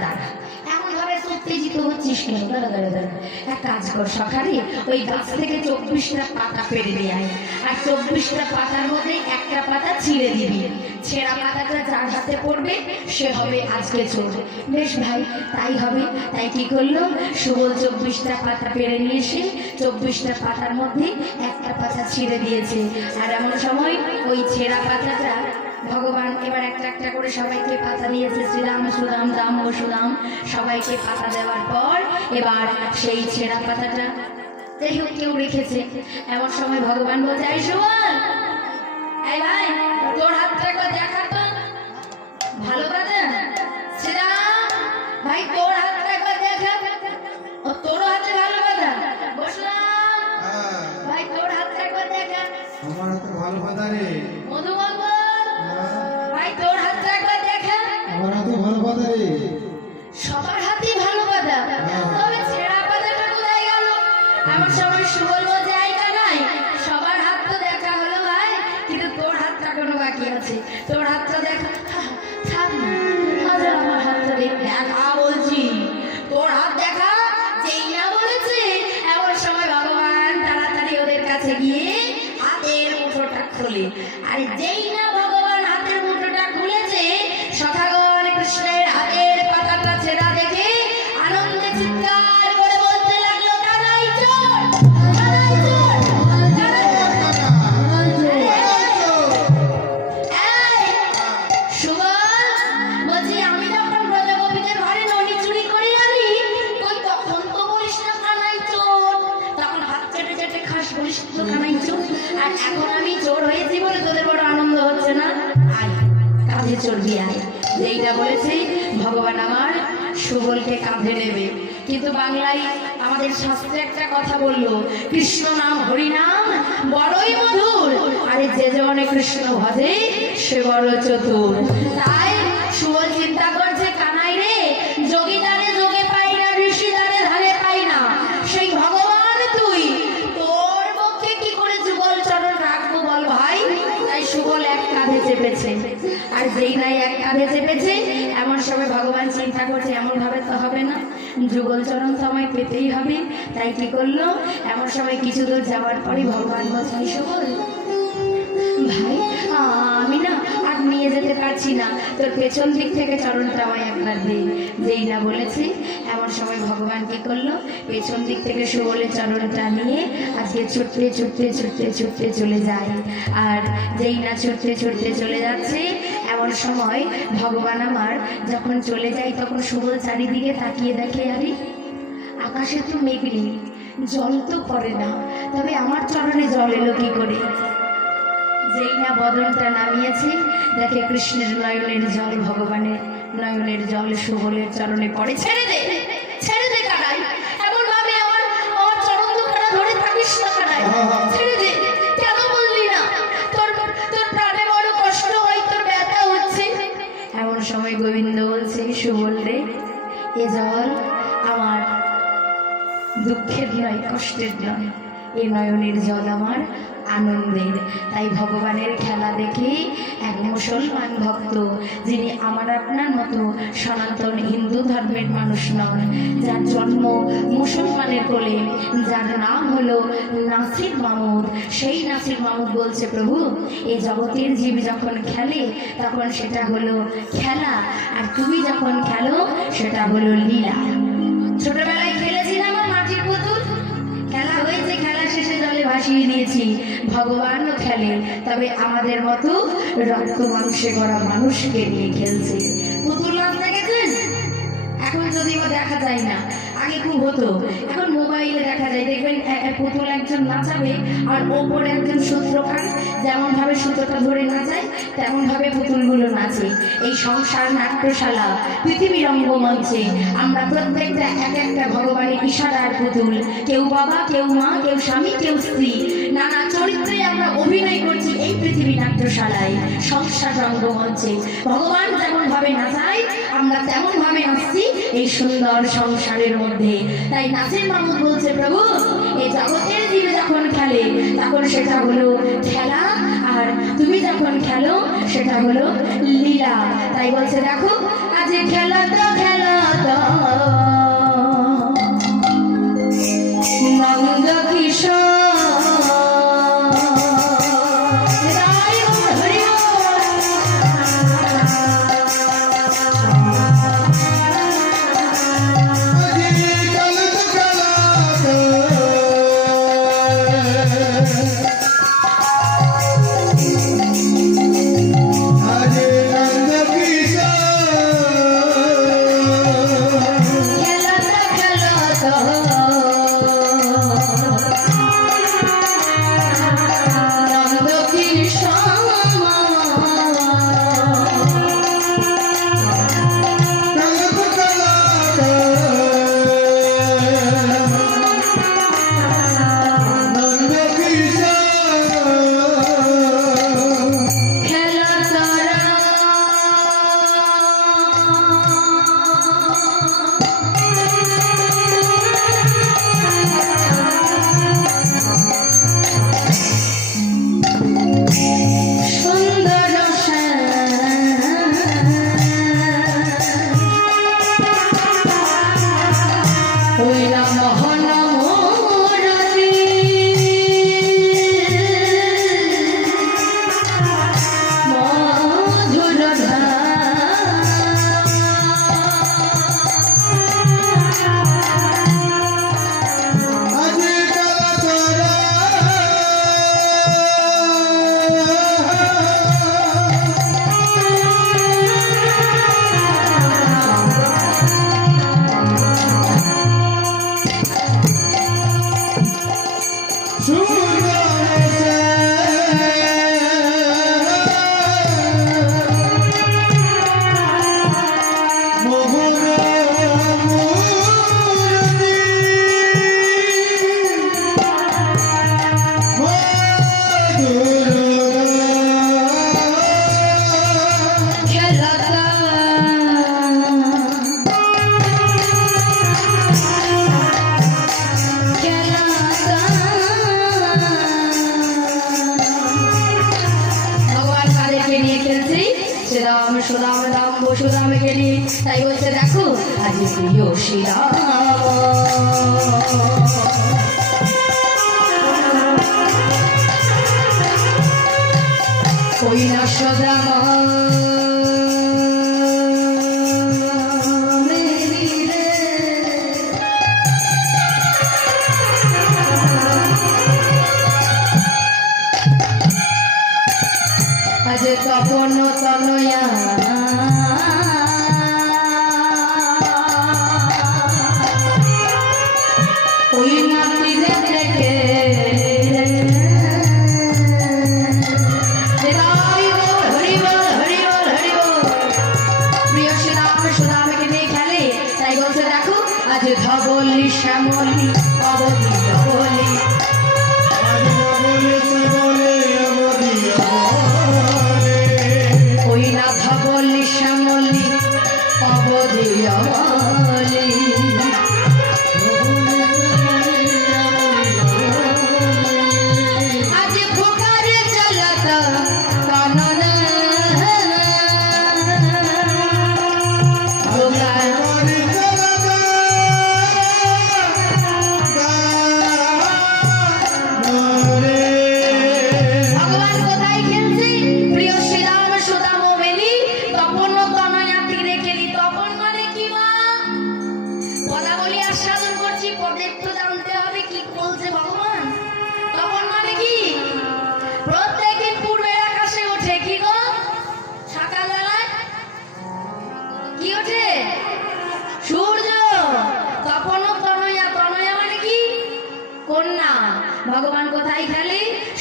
দাঁড়া, এমন ভাবে উত্তেজিত হচ্ছিস কেন? দাঁড়া দাঁড়া দাঁড়া, এক কাজ কর সখারি, ওই গাছ থেকে 24টা পাতা পেরে নিয়ে আয়, আর 24টা পাতার মধ্যে একটা পাতা ছিঁড়ে দিবি। ছেঁড়া পাতাটা যার হাতে পড়বে সে হবে আজকে চোর। বেশ ভাই, তাই হবে। তাই কি করলো, সুবল 24টা পাতা পেরে নিয়ে এসে 24টা পাতার মধ্যে একটা পাতা ছিঁড়ে দিয়েছে। আর এমন সময় ওই ছেঁড়া পাতাটা ভগবান এবার একটা একটা করে সবাইকে পাতা দিয়েছে। শ্রীরাম সুদাম রাম ও সুদাম সবাইকে পাতা দেওয়ার পর এবার সেই ছেঁড়া পাতাটা যাই হোক কেউ রেখেছে। এমন সময় ভগবান বলছে, এই সুবল, এই ভাই তোর হাতটা একবার দেখা তো, ভালো কথা। শ্রীরাম ভাই তোর হাতটা একবার দেখা। ও তোর হাতে ভালো কথা। বসলাম ভাই তোর হাতটা একবার দেখা। আমার হাতে ভালো কথা রে। মধুমঙ্গল ভাই তোর হাতটা একবার দেখা। আমার হাতে ভালো কথা রে। সবার হাতেই ভালো কথা, তবে ছেঁড়া পাতাটা কোথায় গেল? এমন সময় সুবল বলছে, এই কানাই, সবার হাত তো দেখা হলো ভাই, কিন্তু তোর হাতটা কোনো বাকি আছে। তোর হাতটা দেখা। থাক না, আজ আমার হাতটা দেখা বলছি, তোর হাত দেখা। যেই না বলেছে এমন সময় ভগবান তাড়াতাড়ি ওদের কাছে গিয়ে হাতের মুঠোটা খোলে। আর যেই না ভগবান হাতের মুঠোটা খুলেছে, সখাগণ কৃষ্ণের হাতের পাতাটা ছেঁড়া দেখে আনন্দে চিৎকার করে বলতে লাগলো, কানাই চোর, কানাই চোর, কানাই চোর। এই সুবল বলছি, আমি যখন ব্রজগোপীদের ঘরে ননি চুরি করে আনি, তুই তখন তো বলিস না কানাই চোর, তখন হাত চেটে চেটে খাস, বলিস তো কানাই চোর। আর এখন আমি চোর হয়েছি বলে তোদের বড় আনন্দ হচ্ছে না? আয় কাঁধে চড়বি, আয়। যেইটা বলেছে ভগবান আমার সুবলকে কাঁধে নেবে। কিন্তু বাংলায় আমাদের শাস্ত্রে একটা কথা বললো, কৃষ্ণ নাম হরিনাম বড়ই মধুর, আরে যে জনে কৃষ্ণ ভজে সে বড় চতুর। তাই সুবল চিন্তা করছে, কানাই রে, যোগীদারে যোগে পাই না, ঋষিদারে ধারে পাই না, সেই ভগবান তুই, তোর পক্ষে কি করে যুগল চরণ রাখবো বল ভাই? তাই সুবল এক কাঁধে চেপেছে। আর যেই নাই এক কাঁধে চেপেছে, এমন সময় ভগবান চিন্তা করছে, এমন ভাবে তো হবে না, যুগল চরণ তো আমায় পেতেই হবে। তাই কি করলো, এমন সময় কিছু দূর যাওয়ার পরে ভগবান বলছে, সুবল ভাই, আমি না আর নিয়ে যেতে পারছি না, তোর পেছন দিক থেকে চরণটা আমায় একবার দে। যেই না বলেছে এমন সময় ভগবান কি করলো, পেছন দিক থেকে সুবলের চরণটা নিয়ে আজকে ছুটতে ছুটতে ছুটতে ছুটতে চলে যায়। আর যেই না ছুটতে ছুটতে চলে যাচ্ছে, এমন সময় ভগবান আমার যখন চলে যায়, তখন সুবল চারিদিকে তাকিয়ে দেখে, আরে আকাশে তো মেঘ নেই, জল তো পড়ে না, তবে আমার চরণে জল এলো কি করে? যেই না বদনটা নামিয়েছে, দেখে কৃষ্ণের নয়নের জল, ভগবানের নয়নের জল সুবলের চরণে পড়ে। ছেড়ে দে, ছেড়ে দে কানাই, এমন ভাবে আমার আমার চরণ দুখানা ধরে থাকিস না কানাই, ছেড়ে দে। কেন বললি না? তোর তোর প্রাণে বড় কষ্ট হয়, তোর ব্যথা হচ্ছে। এমন সময় গোবিন্দ বলছে, সুবল রে, এ জল আমার দুঃখের নয়, কষ্টের নয়, এ নয়নের জল আমার আনন্দের। তাই ভগবানের খেলা দেখে এক মুসলমান ভক্ত, যিনি আমার আপনার মতো সনাতন হিন্দু ধর্মের মানুষ নন, যার জন্ম মুসলমানের কোলে, যার নাম হলো নাসির মাহমুদ, সেই নাসির মাহমুদ বলছে, প্রভু এই জগতের জীব যখন খেলে তখন সেটা হলো খেলা, আর তুমি যখন খেলো সেটা হলো লীলা। ছোটবেলায় খেলেছিলাম আমার মাটির পুতুল, দিয়েছি ভগবানও খেলে, তবে আমাদের মতো রক্ত মাংসে গড়া মানুষকে নিয়ে খেলছে। পুতুল নাচ দেখেছেন? এখন যদিও দেখা যায় না, আগে খুব হতো, এখন মোবাইলে দেখা যায়। দেখবেন পুতুল একজন নাচাবে আর ওপরে একজন সূত্রখান যেমন ভাবে সুতোটা ধরে নাচায় তেমন ভাবে পুতুলগুলো নাচে। এই সংসার নাট্যশালা পৃথিবীর রঙ্গমঞ্চে আমরা প্রত্যেকটা এক একটা ভগবানের ইশারার পুতুল। কেউ বাবা, কেউ মা, কেউ স্বামী, কেউ স্ত্রী, নানা চরিত্রে আমরা অভিনয় করছি এই পৃথিবী নাট্যশালায়, সংসার রঙ্গমঞ্চে। ভগবান যেমন ভাবে নাচায় আমরা তেমন ভাবে নাচছি এই সুন্দর সংসারের মধ্যে। তাই নাচের মামুদ বলছে, প্রভু এই জগতের জীবে যখন খেলে তখন সেটা হলো খেলা, আর তুমি যখন খেলো সেটা হলো লীলা। তাই বলছে, দেখো আজ খেলা তো নন্দ কিশোর তাই বলছে, দেখো আজ প্রিয় শ্রীরাম কৈলাস রাম আজ তপন তনয়া ধবলি শ্যামলি অবধি ধবলি ওই না ধবলি শ্যামলি অবধি অবলি আজ ভোকারে চলত কানন কি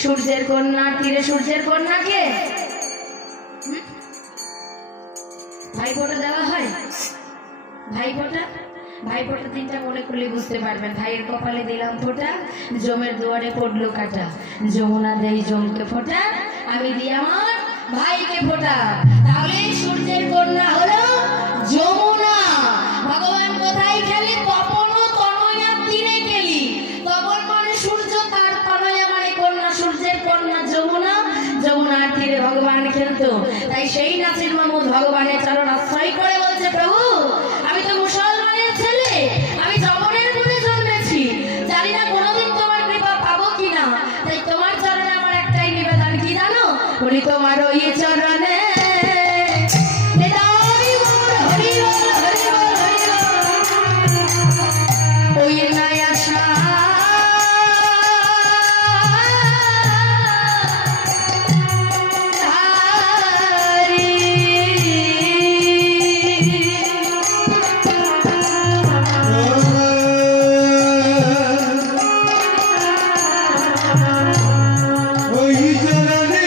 সূর্যের কন্যা তীরে সূর্যের কন্যাকে ভাইফোঁটা দেওয়া হয়। ভাইফোঁটা ভাইফোঁটা দিনটা মনে করলে বুঝতে পারবেন। ভাইয়ের কপালে দিলাম ফোঁটা, জমের দুয়ারে পড়লো কাটা, যমুনা দেই জমকে ফোঁটা, আমি দিই আমার ভাইকে ফোঁটা। তাহলে সূর্যের কন্যা হলো যমুনা। ভগবান কোথায় খেলে? তপন ও তনয়ার তীরে খেলি। তপন মানে সূর্য, তার তনয়া মানে কন্যা, সূর্যের কন্যা যমুনা। যমুনার তীরে ভগবান খেলতো। তাই সেই নাসির মাহমুদ ভগবানের চরণ আশ্রয় করে বলছে, প্রভু আমি তো মুসলমানের ছেলে, আমি যমনের মনে জন্মেছি, জানি না কোনোদিন তোমার কৃপা পাবো কিনা। তাই তোমার চরণে আমার একটাই নিবেদন, কি জানো? বলি তোমার ওই চরণে ওই নয়া ওই চরণে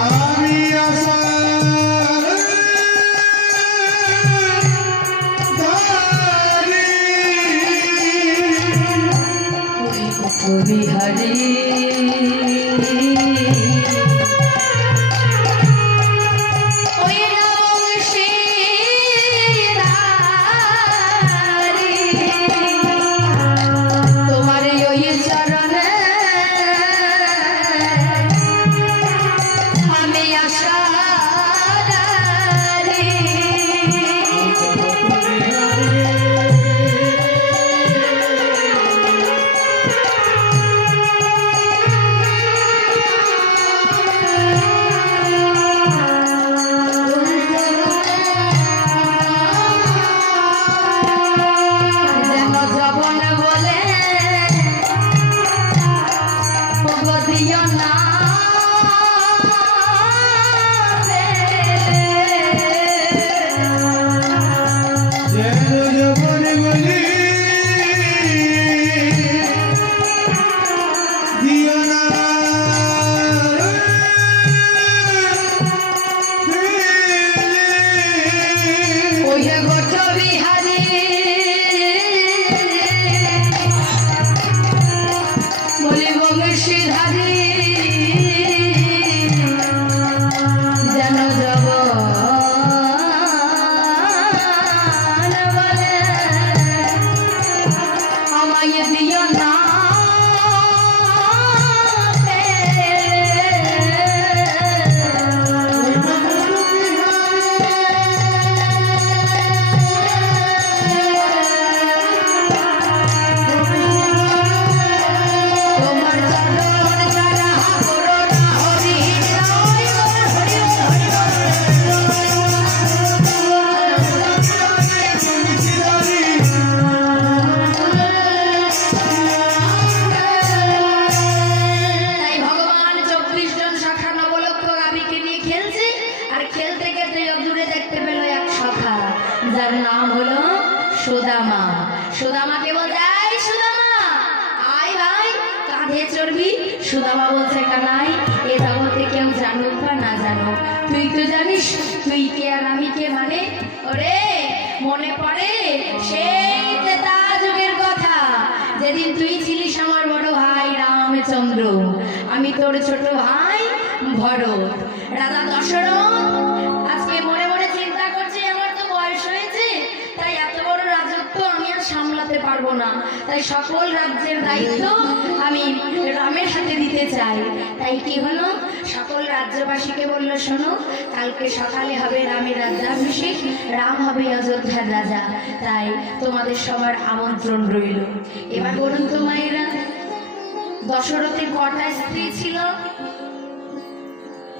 আমি আশা ধারি বিহারী ওই নবংশী ধারি, তোমার ওই চরণে আমি আশা ধারি। যেন জবন বলে দিও না যেন যখন বলি দিও না ওই গোট বিহারী বলি বংশীধারী যেন জবন বলে আমায় দিও না তোমার চরণ ছাড়া করুণা হরি হরি হরি তাই ভগবান 24 জন শাখা নবলক্ষ গাভীকে নিয়ে খেলছে। আর খেলতে খেলতে দূরে দেখতে পেল এক শাখা, যার নাম হলো সুদামা। সুদামাকে বলতে, এই সুদামা আয় ভাই, কাঁধে চড়বি। সুদামা বলছে, কানাই এ জগতে কেউ জানুক বা না জানুক, তুই তো জানিস তুই কে আর আমি কে। মানে ওরে মনে পড়ে সেই ত্রেতা যুগের কথা, যেদিন তুই ছিলিস আমার বড় ভাই রামচন্দ্র, আমি তোর ছোট ভাই ভরত। রাজা দশরথ আজকে মনে মনে চিন্তা করছে, আমার তো বয়স হয়েছে, তাই এত বড় রাজত্ব আমি আর সামলাতে পারবো না, তাই সকল রাজ্যের দায়িত্ব আমি রামের হাতে দিতে চাই। তাই কি হলো, সকল রাজ্যবাসীকে বলল, শোনো কালকে সকালে হবে রামের রাজ্যাভিষেক, রাম হবে অযোধ্যার রাজা, তাই তোমাদের সবার আমন্ত্রণ রইল। এবার বলুন তো মায়েরা, দশরথের কটা স্ত্রী ছিল?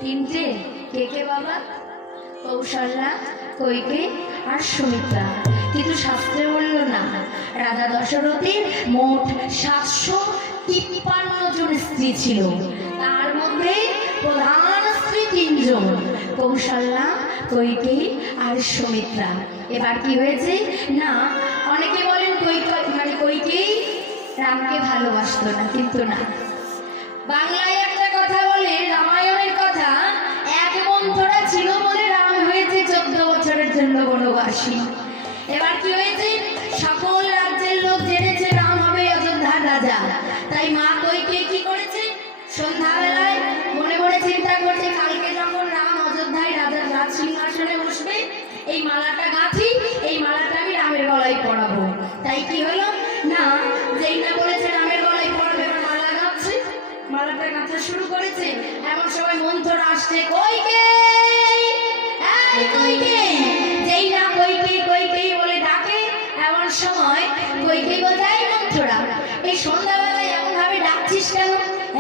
3টে। কে কে বাবা? কৌশল্যা, কৈকেয়ী আর সুমিত্রা। কিন্তু শাস্ত্রে বলল না, রাজা দশরথের মোট 753 জন স্ত্রী ছিল, তার মধ্যে প্রধান স্ত্রী 3 জন। কৌশল্যা, কৈকেয়ী আর সুমিত্রা। এবার কি হয়েছে না, অনেকে বলেন কৈকেয়ী রামকে ভালোবাসতো না, কিন্তু না, বাংলায় একটা কথা বলে, রামায়ণের কথা, এক মন্থরা ছিল বলে রাম হয়েছে 14 বছরের জন্য বনবাসী। এবার কি হয়েছে, সকল রাজ্যের লোক জেনেছে রাম হবে অযোধ্যার রাজা, তাই মা কৈকেয়ী কি করেছে, সন্ধ্যাবেলায় মনে মনে চিন্তা করছে কালকে যখন রাম অযোধ্যায় রাজার রাজ সিংহাসনে বসবে, এই মালাটা গাঁথি, এই মালাটা আমি রামের গলায় পরাবো। তাই কি হলো না, যেই না বলেছে রামের গলায় পরাবে, এবার মালা গাঁথছে, মালাটা গাঁথা শুরু করেছে। এমন সময় মন্থরা আসছে, কৈকেয়ী, এই কৈকেয়ী, যেই না কৈকেয়ী কৈকেয়ী বলে ডাকে, এমন সময় কৈকেয়ী বলছে, এই মন্থরা, এই সন্ধ্যাবেলায় এমন ভাবে ডাকছিস কেন?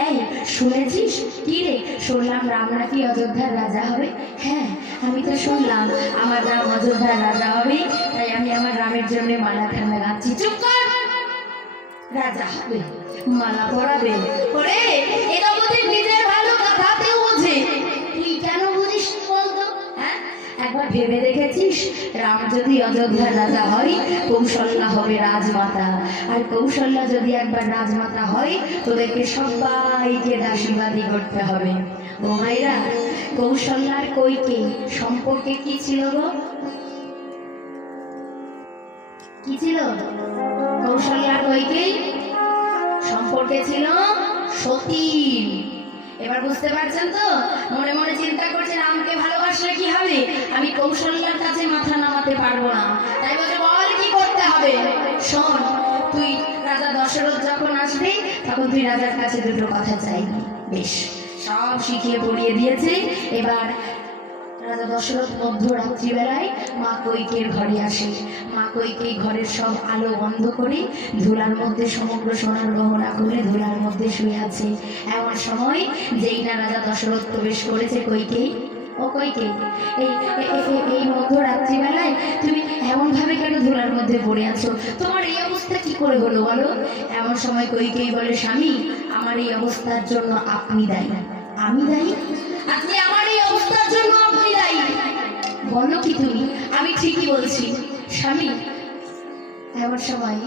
এই শুনেছিস কি রে, শুনলাম রাম নাকি অযোধ্যার রাজা হবে। হ্যাঁ, আমি তো শুনলাম আমার রাম অযোধ্যার রাজা হবে, তাই আমি আমার রামের জন্য মালা খানা গাচ্ছি। চুপ কর, রাজা হবে, মালা পরাবে, ওরে এটা বুঝি নিজের ভালো কথাতেও বোঝে, তুই কেন বুঝিস বলতো? হ্যাঁ, একবার ভেবে দেখেছিস রাম যদি অযোধ্যার রাজা হয়, কৌশল্যা হবে রাজমাতা, আর কৌশল্যা যদি একবার রাজমাতা হয়, তোদেরকে সবাইকে দাসীবাদী করতে হবে। ও ভাইরা, কৌশল্যার কৈকেয়ী সম্পর্কে কি ছিল গো? কি ছিল? কৌশল্যার কৈকেয়ী সম্পর্কে ছিল সতী। এবার বুঝতে পারছেন তো, মনে মনে চিন্তা করছে রামকে ভালোবাসলে কি হবে, আমি কৌশল্যার কাছে মাথা নামাতে পারবো না, তাই বলছে বল কি করতে হবে। শোন, তুই রাজা দশরথ যখন আসবে তখন তুই রাজার কাছে দুটো কথা চাইবি। বেশ, সব শিখিয়ে পড়িয়ে দিয়েছে। এবার রাজা দশরথ মধ্যরাত্রিবেলায় মা কৈকেয়ীর ঘরে আসে। মা কৈকেয়ী ঘরের সব আলো বন্ধ করে ধুলার মধ্যে সমগ্র সোনার গহনা খুলে ধুলার মধ্যে শুয়ে আছে। এমন সময় যেই না রাজা দশরথ প্রবেশ করেছে, কৈকেয়ী, ও কৈকেয়ী, এই মধ্যরাত্রিবেলায় তুমি এমন ভাবে কেন ধুলার মধ্যে পড়ে আছো, তোমার এই অবস্থা কি করে হলো বলো? এমন সময় কৈকেয়ী বলে, স্বামী, আমার এই অবস্থার জন্য আপনি দায়ী। আমি দায়ী? আজকে আমার এই অবস্থার জন্য আপনি দায়ী? বলো কি তুমি? আমি ঠিকই বলছি স্বামী। এমন সময়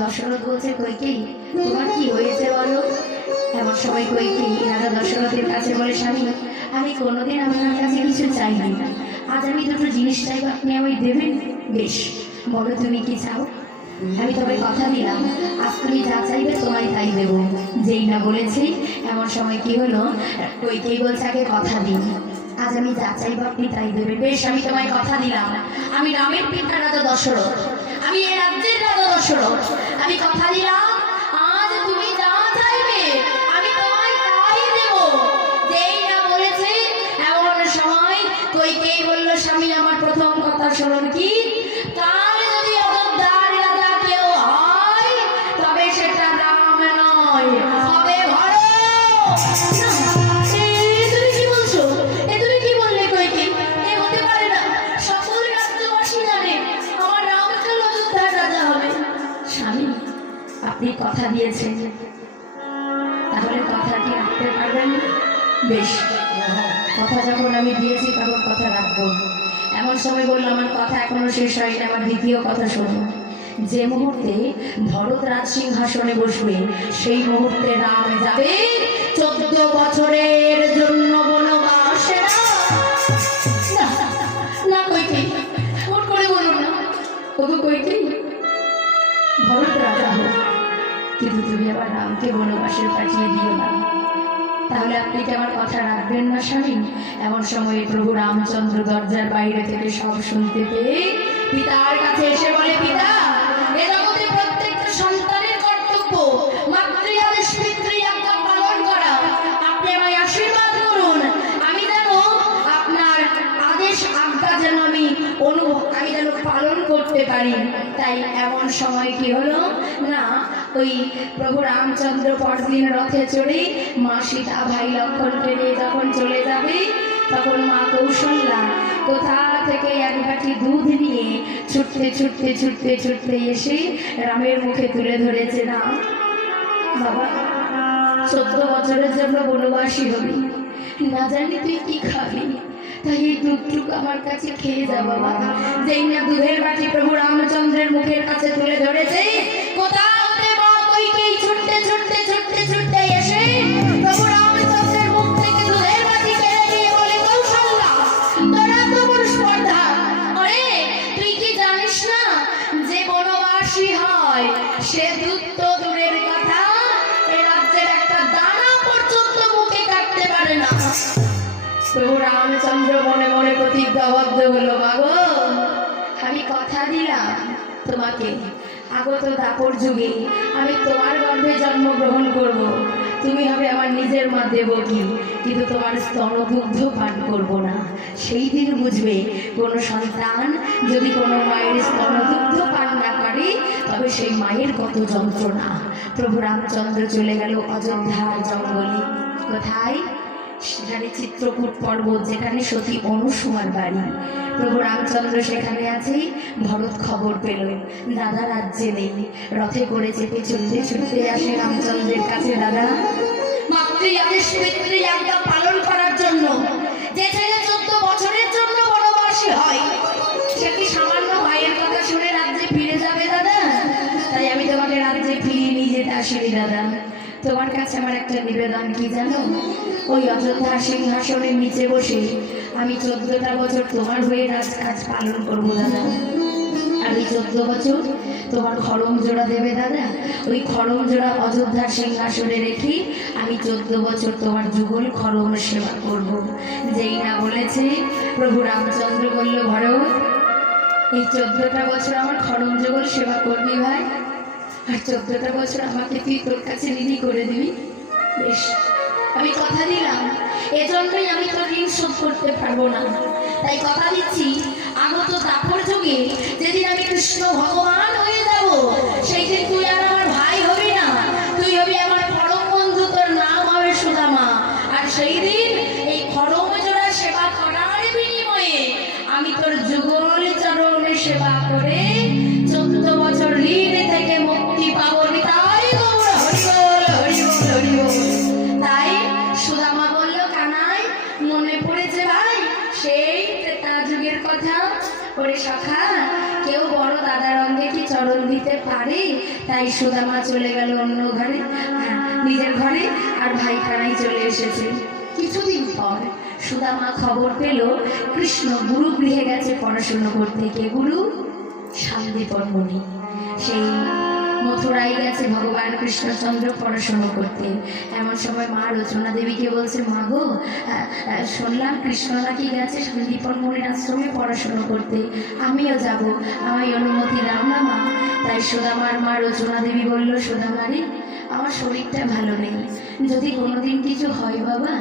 দশরথ বলছে, কৈকেয়ী, তোমার কি হয়েছে বলো? এমন সময় কৈকেয়ী রাজা দশরথের কাছে বলে, স্বামী, আমি কোনোদিন আপনার কাছে কিছু চাইনি, আজ আমি দুটো জিনিস চাইব, আপনি আমায় দেবেন? বেশ, বলো তুমি কি চাও? আমি তবে কথা দিলাম, আজ তুমি যা চাইবে তোমায় তাই দেবো। যেই না বলেছে, এমন সময় কি হলো, কৈকেয়ী বলছে, আগে কথা দিন, আজ আমি যা চাইবো আপনি তাই দেবেন। বেশ, আমি তোমায় কথা দিলাম, আমি রামের পিতা রাজা দশরথ, আমি এই রাজ্যের রাজা দশরথ, আমি কথা দিলাম আজ তুমি যা চাইবে আমি তোমায় তাই দেব। যেই না বলেছে, এমন সময় কৈকেয়ী বলল, স্বামী, আমার প্রথম কথা শুনুন, কি, কাল যদি অযোধ্যার রাজা কেউ হয়, তবে সেটা রাম নয়, হবে ভরত। তুমি কি বলছো? তুমি কি বললে কৈকেয়ী? এ হতে পারে না, সকল রাজ্যবাসী জানে আমার রাম কাল অযোধ্যার রাজা হবে। স্বামী, আপনি কথা দিয়েছেন, তাহলে কথা কি রাখতে পারবেন? বেশ, কথা যখন আমি দিয়েছি তখন কথা রাখবো। এমন সময় বললো, আমার কথা এখনো শেষ হয়নি, আমার দ্বিতীয় কথা শোনো। যে মুহূর্তে ভরত রাজ সিংহাসনে বসবে, সেই মুহূর্তে রাম যাবে 14 বছরের জন্য বনবাসে। না কৈকেয়ী, ওর করে বলুন না, ওগো কৈকেয়ী, ভরত রাজা হোক, কিন্তু তুমি আবার রামকে বনবাসে পাঠিয়ে দিও না। তাহলে আপনি কি আমার কথা রাখবেন না স্বামী? এমন সময় প্রভু রামচন্দ্র দরজার বাইরে থেকে সব শুনতে পেয়ে পিতার কাছে এসে বলে, পিতা, এ জগতে প্রত্যেকটা সন্তানের কর্তব্য মাতৃ আদেশ পিতৃ আজ্ঞা পালন করা। আপনি আমায় আশীর্বাদ করুন, আমি যেন আপনার আদেশ আজ্ঞা যেন আমি যেন পালন করতে পারি। তাই এমন সময় কি হলো না, ওই প্রভু রামচন্দ্র পরদিন রথে চড়ে মা সীতা ভাই লক্ষ্মণকে নিয়ে যখন চলে যাবে, তখন মা কৌশল্যা কোথা থেকে এক বাটি দুধ নিয়ে ছুটতে ছুটতে ছুটতে ছুটতে এসে রামের মুখে তুলে ধরেছে, না বাবা, 14 বছরের জন্য বনবাসী হবি, না জানি তুই কি খাবি, তাই এই দুধটুকু আমার কাছে খেয়ে যা বাবা। যেই না দুধের বাটি প্রভু রামচন্দ্রের মুখের কাছে তুলে ধরেছে, কোথাও হতে মা কইকেই ছুটতে ছুটতে ছুটতে ছুটতে এসে প্রভু রামচন্দ্রের মুখ থেকে দুধের বাটি কেড়ে নিয়ে বলে, কৌশল্যা, তোরা তো বড় স্পর্ধা। আরে তুই কি জানিস না যে বনবাসী হয় সে দুধ তো দূরের কথা, এ রাজ্যের একটা দানা পর্যন্ত মুখে কাটতে পারে না। প্রভু রামচন্দ্র মনে মনে প্রতিজ্ঞাবদ্ধ হলো, মাগো আমি কথা দিলাম তোমাকে আগত দাপর যুগে আমি তোমার গর্ভে জন্মগ্রহণ করব, তুমি হবে আমার নিজের মা দেবকী, কিন্তু তোমার স্তনদুগ্ধ পান করব না। সেই দিন বুঝবে কোনো সন্তান যদি কোনো মায়ের স্তনদুগ্ধ পান না করে তবে সেই মায়ের কত যন্ত্রণা। প্রভু রামচন্দ্র চলে গেল অযোধ্যার জঙ্গলে। কোথায়? সেখানে চিত্রকূট পর্বত, যেখানে সতী অনুসুমার বাড়ি। প্রভু রামচন্দ্র সেখানে আছে। ভরত খবর পেল দাদা রাজ্যে নেই, রথে করে চেপে ছুটতে ছুটতে আসে রামচন্দ্রের কাছে। দাদা, মাতৃ আদেশ পিতৃ আজ্ঞা পালন করার জন্য যে ছেলে 14 বছরের জন্য বনবাসী হয় সে কি সামান্য ভাইয়ের কথা শুনে রাজ্যে ফিরে যাবে দাদা? তাই আমি তোমাকে রাজ্যে ফিরিয়ে নিয়ে যেতে আসিনি দাদা। তোমার কাছে আমার একটা নিবেদন, কি জানো? ওই অযোধ্যা সিংহাসনের নিচে বসে আমি 14টা বছর তোমার হয়ে রাজকাজ পালন করবো দাদা। আর ওই 14 বছর তোমার খড়ম জোড়া দেবে দাদা। ওই খড়ম জোড়া অযোধ্যার সিংহাসনে রেখে আমি 14 বছর তোমার যুগল খড়ম সেবা করব। যেই না বলেছে প্রভু রামচন্দ্র বলল, ভরত এই 14টা বছর আমার খড়ম যুগল সেবা করবি ভাই, আর 14টা বছর আমাকে তুই তোর কাছে ঋণী করে দিবি। বেশ, আমি কথা দিলাম, এজন্যই আমি তোর ঋণ শোধ করতে পারবো না। তাই কথা দিচ্ছি আগত দাপর যুগে যেদিন আমি কৃষ্ণ ভগবান হয়ে যাব সেই দিন তুই আর আমার ভাই হবি না, তুই হবি আমার পরম বন্ধু, তোর নাম হবে সুদামা। আর সেই দিন এই খড়ম জোড়া সেবা করার বিনিময়ে আমি তোর যুগল চরণে সেবা করে 14 বছর ঋণ থেকে মুক্তি পাবো। তাই গৌর হরিবল হরিবল হরিবল। তাই সুদামা বলল, কানাই মনে পড়েছে ভাই সেই ত্রেতা যুগের কথা? ওরে সখা, কেউ বড় দাদার অঙ্গে কি চরণ দিতে পারে? তাই সুদামা চলে গেল অন্য ঘরে, নিজের ঘরে, আর ভাই কানাই চলে এসেছে। কিছুদিন পর সুদামা খবর পেল কৃষ্ণ গুরু গৃহে গেছে পড়াশোনা করতে। কে গুরু? শান্তিপন মুনি। সেই মথুরায় গেছে ভগবান কৃষ্ণচন্দ্র পড়াশোনা করতে। এমন সময় মা রচনা দেবীকে বলছে, মা গো শুনলাম কৃষ্ণ নাকি গেছে শান্তিপন মুনির আশ্রমে পড়াশোনা করতে, আমিও যাব, আমায় অনুমতি দাও না মা। তাই সুদামার মা রচনা দেবী বলল, সুদামারে আমার শরীরটা ভালো নেই, যদি কোনোদিন কিছু হয় বাবা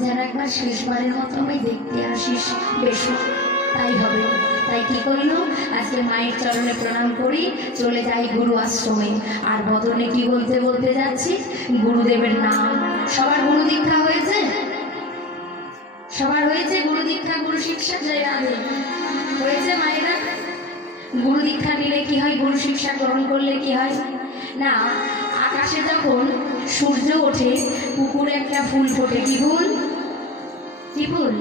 যেন একবার শেষবারের মতো আমি দেখতে আসিস। বেশ, তাই হবে। তাই কি করলো, আজকে মায়ের চরণে প্রণাম করি, চলে যাই গুরু আশ্রমে। আর বদনে কি বলতে বলতে যাচ্ছি, গুরুদেবের নাম। সবার গুরু দীক্ষা হয়েছে? সবার হয়েছে গুরু দীক্ষা, গুরু শিক্ষা? জয় রাধে। হয়েছে মায়েরা? গুরু দীক্ষা নিলে কি হয়, গুরু শিক্ষা গ্রহণ করলে কি হয় না, আকাশে যখন সূর্য ওঠে পুকুরে একটা ফুল ফোটে। কি ফুল? কি ফুল?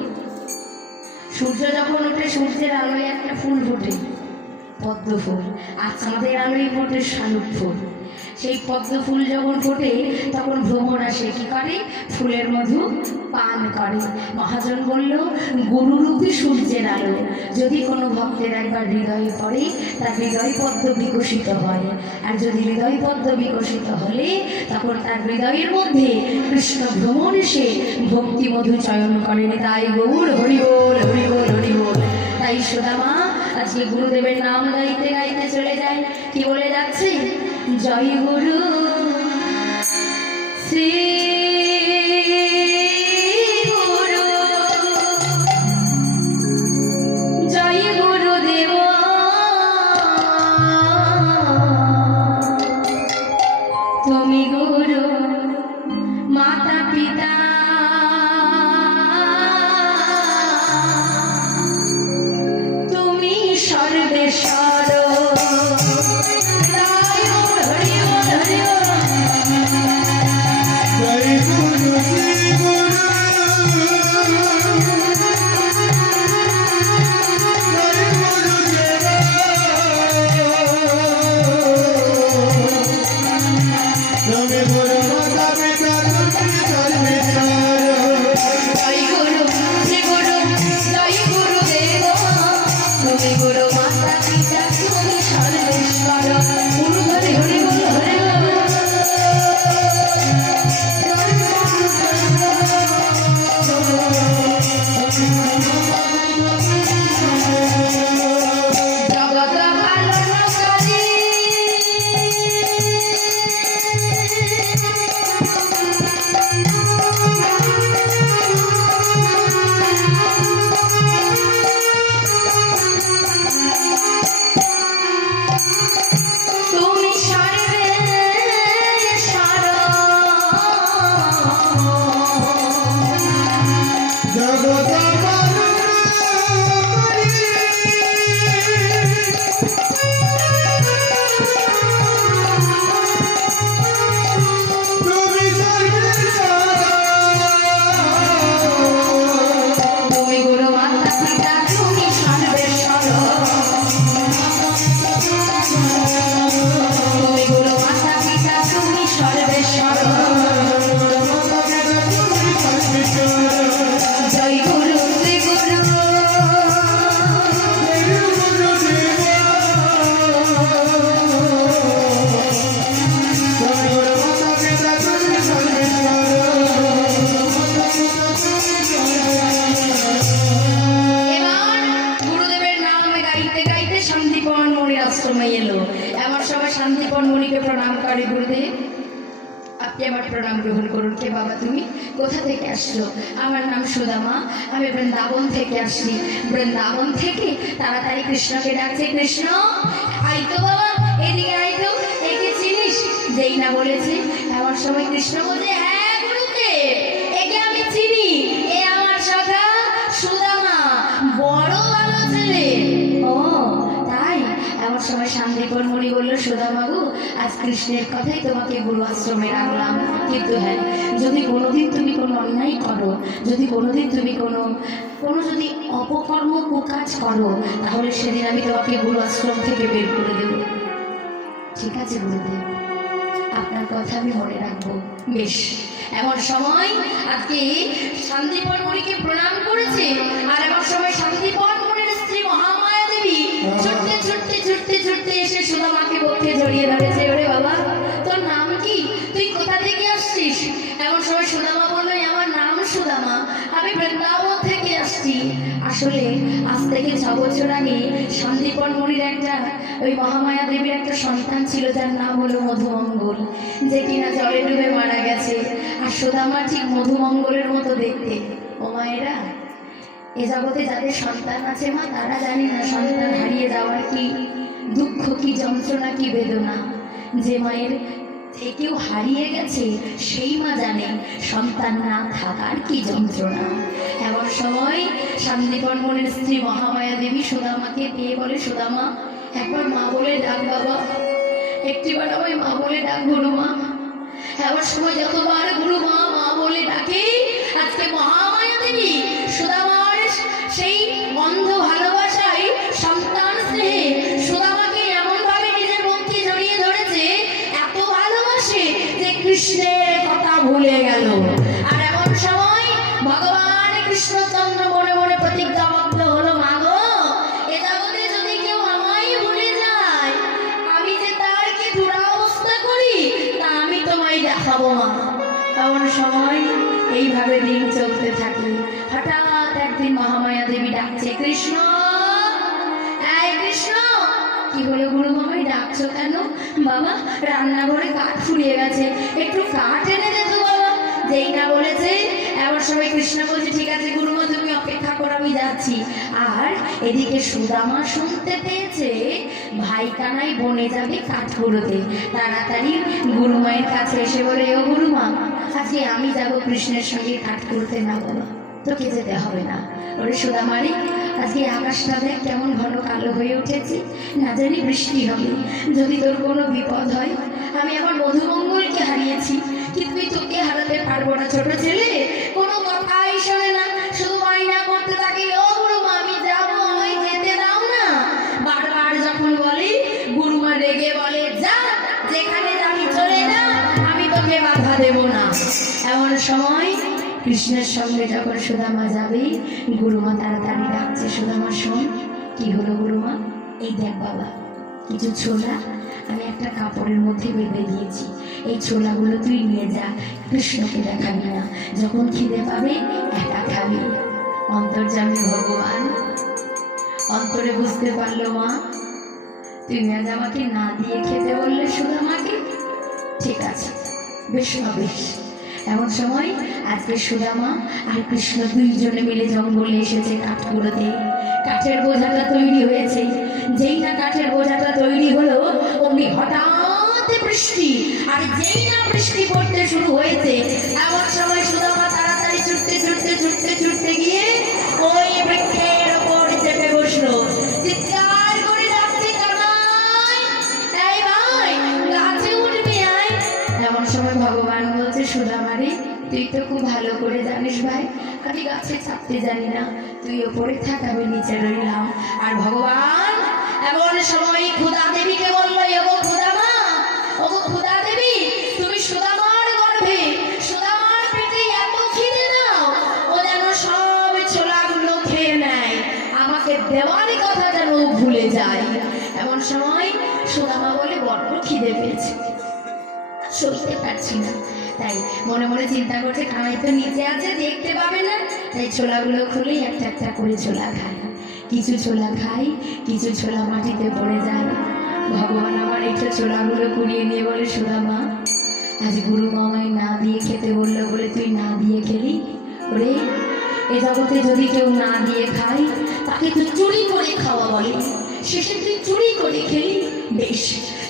সূর্য যখন ওঠে সূর্যের আলোয় একটা ফুল ফোটে, পদ্ম ফুল। আর চাঁদের আলোয় ফোটে শালুক ফুল। সেই পদ্ম ফুল যখন ফোটে তখন ভ্রমর আসে, কি করে? ফুলের মধু পান করে। মহাজন বলল, গুরুরূপী সূর্যের আলো যদি কোনো ভক্তের একবার হৃদয়ে পড়ে তার হৃদয় পদ্ম বিকশিত হয়। আর যদি হৃদয় পদ্ম বিকশিত হলে তখন তার হৃদয়ের মধ্যে কৃষ্ণ ভ্রমণ এসে ভক্তি মধু চয়ন করেন। তাই গৌর হরিবোল হরিবোল হরিবোল। তাই সুদামা আজকে গুরুদেবের নাম গাইতে গাইতে চলে যায়। কি বলে যাচ্ছে? জয় গুরু শ্রী গুরু, জয় গুরুদেব, তুমি গুরু মাতা পিতা, তুমি সর্বেশ্বর। হরি এমন সময় শান্তিপন মুনিকে প্রণাম করে, গুরুদেব আপনি আমার প্রণাম গ্রহণ করুন। কে বাবা তুমি? কোথা থেকে আসছো? আমার নাম সুদামা, আমি বৃন্দাবন থেকে আসছি। বৃন্দাবন থেকে তাড়াতাড়ি কৃষ্ণকে ডাকছে, কৃষ্ণ আই তো বাবা, এদিকে আই তো, একে চিনিস? যেই না বলেছে এমন সময় কৃষ্ণ বলছে, হ্যাঁ গুরুদেব, একে আমি চিনি, এ আমার সখা সুদামা, বড় ভালো ছেলে। ও তাই? এমন সময় শান্তিপন মুনি বলল, সুদামা গো, আজ কৃষ্ণের কথাই তোমাকে গুরু আশ্রমে রাখলাম, কিন্তু হ্যাঁ যদি কোনোদিন তুমি কোনো অন্যায় করো, যদি কোনোদিন তুমি কোনো যদি অপকর্ম কুকাজ করো, তাহলে সেদিন আমি তোমাকে গুরু আশ্রম থেকে বের করে দেব। ঠিক আছে গুরুদেব, আপনার কথা আমি মনে রাখবো। বেশ। এমন সময় আজকে শান্তিপন মুনিকে প্রণাম করেছে, আর এমন সময় শান্তিপন মুনির স্ত্রী মহামায়া দেবী ছুটতে ছুটতে ছুটতে ছুটতে এসে সুদামাকে পক্ষে জড়িয়ে ধরেছে। ওরে বাবা, তোর নাম কি? তুই কোথা থেকে আসছিস? এমন সময় সুদামা বলল, আমার নাম সুদামা, আমি বৃন্দাবন থেকে আসছি। আসলে আজ থেকে 6 বছর আগে শান্তিপন মুনির একটা, ওই মহামায়া দেবীর একটা সন্তান ছিল, যার নাম হলো মধুমঙ্গল, যে কিনা জলে ডুবে মারা গেছে। আর সুদামা ঠিক মধুমঙ্গলের মতো দেখতে। ও মায়েরা, এ জগতে যাদের সন্তান আছে মা, তারা জানি না সন্তান হারিয়ে যাওয়ার কি দুঃখ, কি যন্ত্রণা, কি বেদনা। যে মায়ের কেউ হারিয়ে গেছে সেই মা জানে সন্তান না থাকার কি যন্ত্রণা। এমন সময় শান্তিপন মুনির স্ত্রী মহামায়া দেবী সুদামাকে পেয়ে বলে, সুদামা একবার মা বলে ডাক বাবা, একটিবার আমায় মা বলে ডাক গুরু মা। এমন সময় যতবার গুরু মা মা বলে ডাকে, আজকে মহামায়া দেবী সুদামার সেই অন্ধ ভালোবাসায়, সন্তান স্নেহে সুদামাকে এমন ভাবে নিজের মধ্যে জড়িয়ে ধরেছে, এত ভালোবাসে যে কৃষ্ণের কথা ভুলে গেল। আর এমন সময় ভগবান কৃষ্ণচন্দ্র মনে মনে প্রতিজ্ঞাবদ্ধ হলো, মা গো, এ জগতে যদি কেউ আমায় ভুলে যায়, আমি যে তার কি দুরাবস্থা করি তা আমি তোমায় দেখাবো মা। এমন সময় এইভাবে দিন চলতে থাকে। হঠাৎ একদিন মহামায়া দেবী ডাকছে, কৃষ্ণ এই কৃষ্ণ। কি হলো গুরু মামাই ডাকছো কেন? বাবা রান্নাঘরে কাঠ ফুরিয়ে গেছে, একটু কাঠ এনে দে তো বাবা। যেই না বলেছে এমন সময় কৃষ্ণ বলছে, ঠিক আছে গুরুমা, তুমি অপেক্ষা করো, আমি যাচ্ছি। আর এদিকে সুদামা শুনতে পেয়েছে ভাই কানাই বনে যাবে কাঠ কুড়োতে। তাড়াতাড়ি গুরুমায়ের কাছে এসে বলে, ও গুরুমা, আজকে আমি যাবো কৃষ্ণের সঙ্গে কাঠ কুড়োতে। না বাবা, তোকে যেতে হবে না। ওরে সুদামারি, আজকে আকাশটা দেখ কেমন ঘন কালো হয়ে উঠেছে, না জানি বৃষ্টি হবে। যদি তোর কোনো বিপদ হয়, আমি আমার মধুমঙ্গলকে হারিয়েছি, কিন্তু তোকে হারাতে পারবো না। ছোট ছেলে কোনো কথাই শোনে না, শুধু বায়না করতে থাকে, ও গুরুমা আমি যাবো, আমায় যেতে দাও না। বারবার যখন বলি, গুরুমা রেগে বলে, যা, যেখানে যাবি চলে যা, আমি তোকে বাধা দেব না। এমন সময় কৃষ্ণের সঙ্গে যখন সুদামা যাবে, গুরুমা তাড়াতাড়ি ডাকছে, সুদামা শোন। কি হলো গুরুমা? এই দেখ বাবা, কিছু ছোলা আমি একটা কাপড়ের মধ্যে বেঁধে দিয়েছি, এই ছোলাগুলো তুই নিয়ে যা, কৃষ্ণকে দেখাবি না, যখন খিদে পাবে একা খাবি। অন্তর্যামী ভগবান অন্তরে বুঝতে পারলো, মা তুমি আজ আমাকে না দিয়ে খেতে বললে সুদামাকে, ঠিক আছে বেশ মা বেশ। এমন সময় আজকে সুদামা আর কৃষ্ণ দুইজনে মিলে জঙ্গলে এসেছে কাঠ কুড়োতে। কাঠের বোঝাটা তৈরি হয়েছে, যেই না কাঠের বোঝাটা তৈরি হলো, অমনি হঠাৎ বৃষ্টি। আর যেই না বৃষ্টি পড়তে শুরু হয়েছে, এমন সময় সুদামা তাড়াতাড়ি ছুটতে ছুটতে ছুটতে ছুটতে গিয়ে ওই বৃক্ষের ওপর চেপে বসলো। চিৎকার করে ডাকছে, কানাই এই ভাই, গাছে উঠবি আয়। এমন সময় ভগবান বলছে, সুদামারি তুই তো খুব ভালো করে জানিস ভাই, আমি গাছে চাপতে জানি না, তুই ওপরে থাক, আমি নিচে রইলাম। আর ভগবান এমন সময় ক্ষুধা দেবীকে বললো, ওগো ক্ষুধা মা, ওগো ক্ষুধা দেবী, তুমি সুদামার গর্ভে, সুদামার পেটে এত খিদে দাও, ও যেন সব ছোলাগুলো খেয়ে নেয়, আমাকে দেওয়ার কথা যেন ভুলে যায়। এমন সময় সুদামা বলে, বড্ড খিদে পেয়েছে, সইতে পারছি না। তাই মনে মনে চিন্তা করছে, কানাই তো নিচে আছে, দেখতে পাবে না, তাই ছোলাগুলো খুলেই একটা একটা করে ছোলা খায়। কিছু ছোলা খায়, কিছু ছোলা মাটিতে পড়ে যায়। ভগবান আমার একটু ছোলাগুলো কুড়িয়ে নিয়ে বলে, সুদামা আজ গুরু মামায় না দিয়ে খেতে বললো বলে তুই না দিয়ে খেলি? ওরে এ জগতে যদি কেউ না দিয়ে খায় তাকে তুই চুরি করে খাওয়া বলে, শেষে তুই চুরি করে খেলি। বেশ,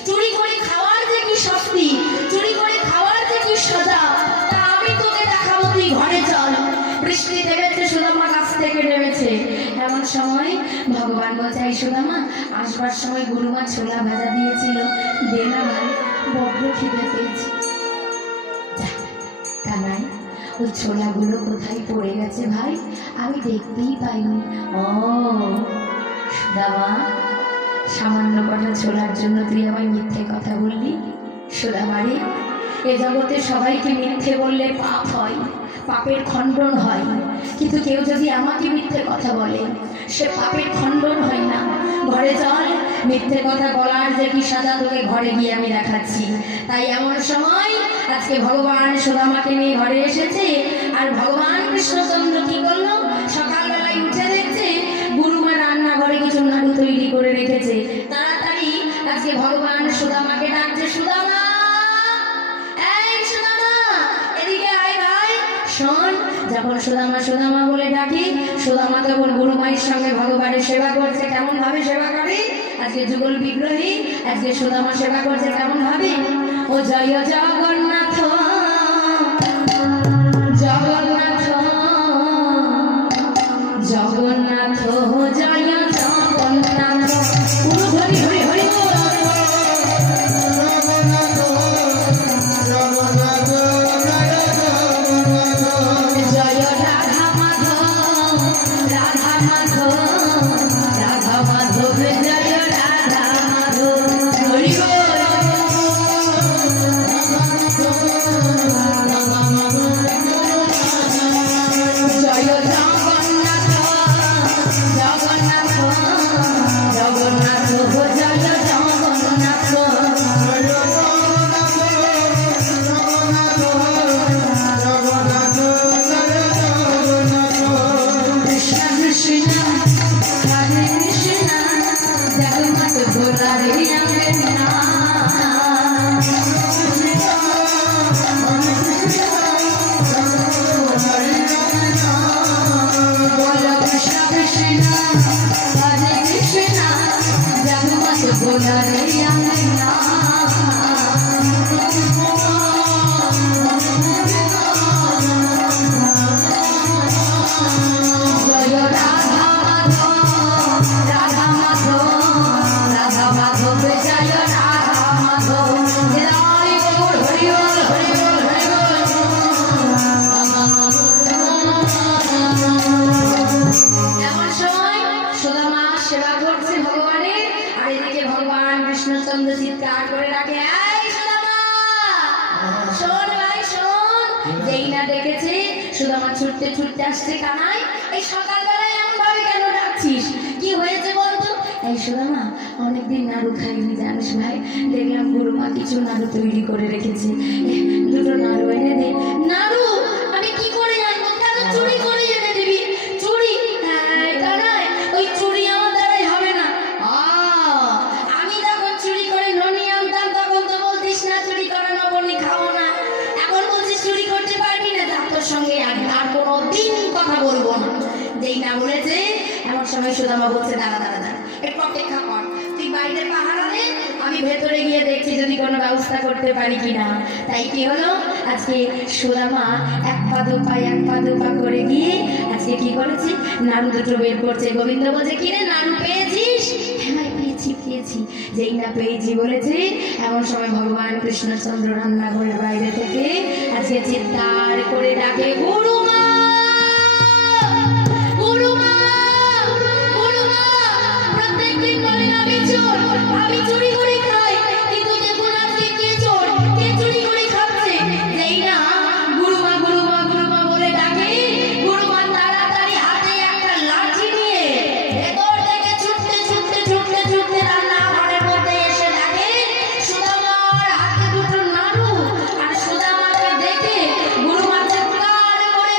চুরি করে খাওয়ার যে কি শাস্তি, চুরি করে খাওয়ার যে কি সাজা, তা আমি তোকে দেখাবো, তুই ঘরে চল। বৃষ্টি নেমেছে, সুদামা গাছ থেকে নেমেছে। এমন সময় ভগবান বলছে, এই সুদামা আসবার সময় গুরুমা ছোলা ভাজা দিয়েছিল, দে না ভাই, বড্ড খিদে পেয়েছে। কানাই ওই ছোলাগুলো কোথায় পড়ে গেছে ভাই? আমি দেখতেই পাইনি। ও সুদামা, সামান্য কটা ছোলার জন্য তুই আমায় মিথ্যে কথা বললি? সুদামা রে, এ জগতে সবাইকে মিথ্যে বললে পাপ হয়, পাপের খণ্ডন হয়, কিন্তু কেউ যদি আমাকে মিথ্যে কথা বলে সে পাপের খণ্ডন হয় না। ঘরে চল, মিথ্যে কথা বলার যে কি সাজা তোকে ঘরে গিয়ে আমি দেখাচ্ছি। তাই এমন সময় আজকে ভগবান সুদামাকে নিয়ে ঘরে এসেছে। আর ভগবান কৃষ্ণচন্দ্র কি করলো? সকালবেলায় উঠে দেখছে গুরুমা রান্নাঘরে কিছু নাড়ু তৈরি করে রেখেছে। তাড়াতাড়ি আজকে ভগবান সুদামাকে ডাকছে, সুদামা, এই সুদামা, এদিকে আয় ভাই। শোন, যখন সুদামা সুদামা বলে ডাকি, সুদামা তখন গুরুমায়ের সঙ্গে ভগবানের সেবা করছে। কেমন ভাবে সেবা করে? আজকে যুগল বিগ্রহী আজকে সুদামা সেবা করছে কেমন ভাবে? ও জয় জগন্নাথ, জগন্নাথ, জগন্নাথ, জয় জগন্নাথ। পুরো হরি হরি হরি বল। জয় রাধা মাধব, রাধা মাধব, রাধা মাধব, জয় রাধা মাধব, হরি বল। জয় জগন্নাথ, জগন্নাথ, জগন্নাথ, জয় জগন্নাথ। কৃষ্ণ কৃষ্ণ হরে কৃষ্ণ, জগন্নাথ ভোলা রে অঙ্গনা। বলো কৃষ্ণ কৃষ্ণ হরে কৃষ্ণ, জগন্নাথ ভোলা রে অঙ্গনা। জয় রাধা মাধব, রাধা মাধব, রাধা মাধব, জয় রাধা মাধব। হরি বল, হরি বল, হরি বল, হরি বল। এমন সময় সুদামা সেবা করছে ভগবানের, আর এদিকে ভগবান কৃষ্ণচন্দ্র চিৎকার করে ডাকে, এই সুদামা, শোন ভাই শোন। যেই না ডেকেছে সুদামা ছুটতে ছুটতে আসছে। কানাই, এই সকালবেলায় এমন ভাবে কেন ডাকছিস? কি হয়েছে বলতো? এই সুদামা, অনেকদিন নাড়ু খাইনি জানিস ভাই, দেখলাম গুরুমা কিছু নাড়ু তৈরি করে রেখেছে, দুটো নাড়ু এনে দে। নাড়ু আমি কি করে জানবো? কেন চুরি করে এনে দিবি? চুরি? হ্যাঁ কানাই, ওই চুরি আমার দ্বারাই হবে না। আমি তখন চুরি করে ননি আনতাম তখন তো বলতিস না চুরি করা নবনি খাবো না, এখন বলছিস চুরি করতে পারবি না, তা তোর সঙ্গে আর কোনো দিন কথা বলবো না। যেই না বলেছে এমন সময় সুদামা বলছে, দাঁড়া দাঁড়া দাঁড়া, একটু অপেক্ষা কর, তুই বাইরে পাহারা দে, আমি ভেতরে গিয়ে দেখছি যদি কোনো ব্যবস্থা করতে পারি কিনা। তাই কি হলো, আজকে সুদামা এক পা দু পা করে গিয়ে আজকে কি করেছে, নাড়ু দুটো বের করছে। গোবিন্দ বলছে, কিরে নাড়ু পেয়েছিস? হ্যাঁ পেয়েছি পেয়েছি। যেই না পেয়েছি বলেছে এমন সময় ভগবান কৃষ্ণচন্দ্র রান্নাঘরের বাইরে থেকে আজকে চিৎকার করে ডাকে, গুরুমা, গুরুমা, গুরুমা। প্রত্যেকদিন বলে আমি চোর, আমি চুরি করে খাই, কিন্তু দেখুন আজকে কে চোর, কে চুরি করে খাচ্ছে। যেই না গুরুমা গুরুমা গুরুমা বলে ডাকে, গুরুমা তাড়াতাড়ি হাতে একটা লাঠি নিয়ে ভেতর থেকে ছুটতে ছুটতে ছুটতে ছুটতে রান্নাঘরের মধ্যে এসে ডাকে, সুদামার হাতে দুটো নাড়ু। আর সুদামাকে দেখে গুরুমা চিৎকার করে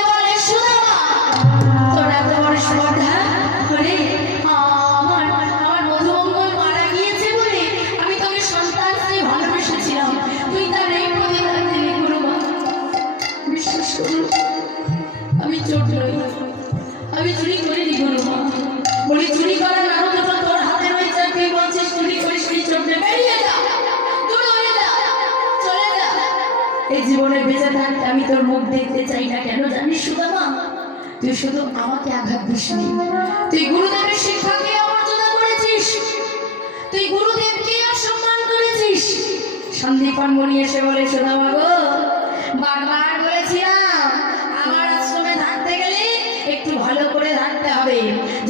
জীবনে বেঁচে থাকতে আমি তোর মুখ দেখতে চাই না। কেন জানিস সুদামা? তুই শুধু আমাকে আঘাত দিসনি, তুই গুরুদেবের শিক্ষাকে অমর্যাদা করেছিস, তুই গুরুদেবকে অসম্মান করেছিস। সন্দীপন মনি এসে বলে, সুদামা গো, বারবার বলেছিলাম আমার আশ্রমে থাকতে গেলে একটু ভালো করে থাকতে হবে।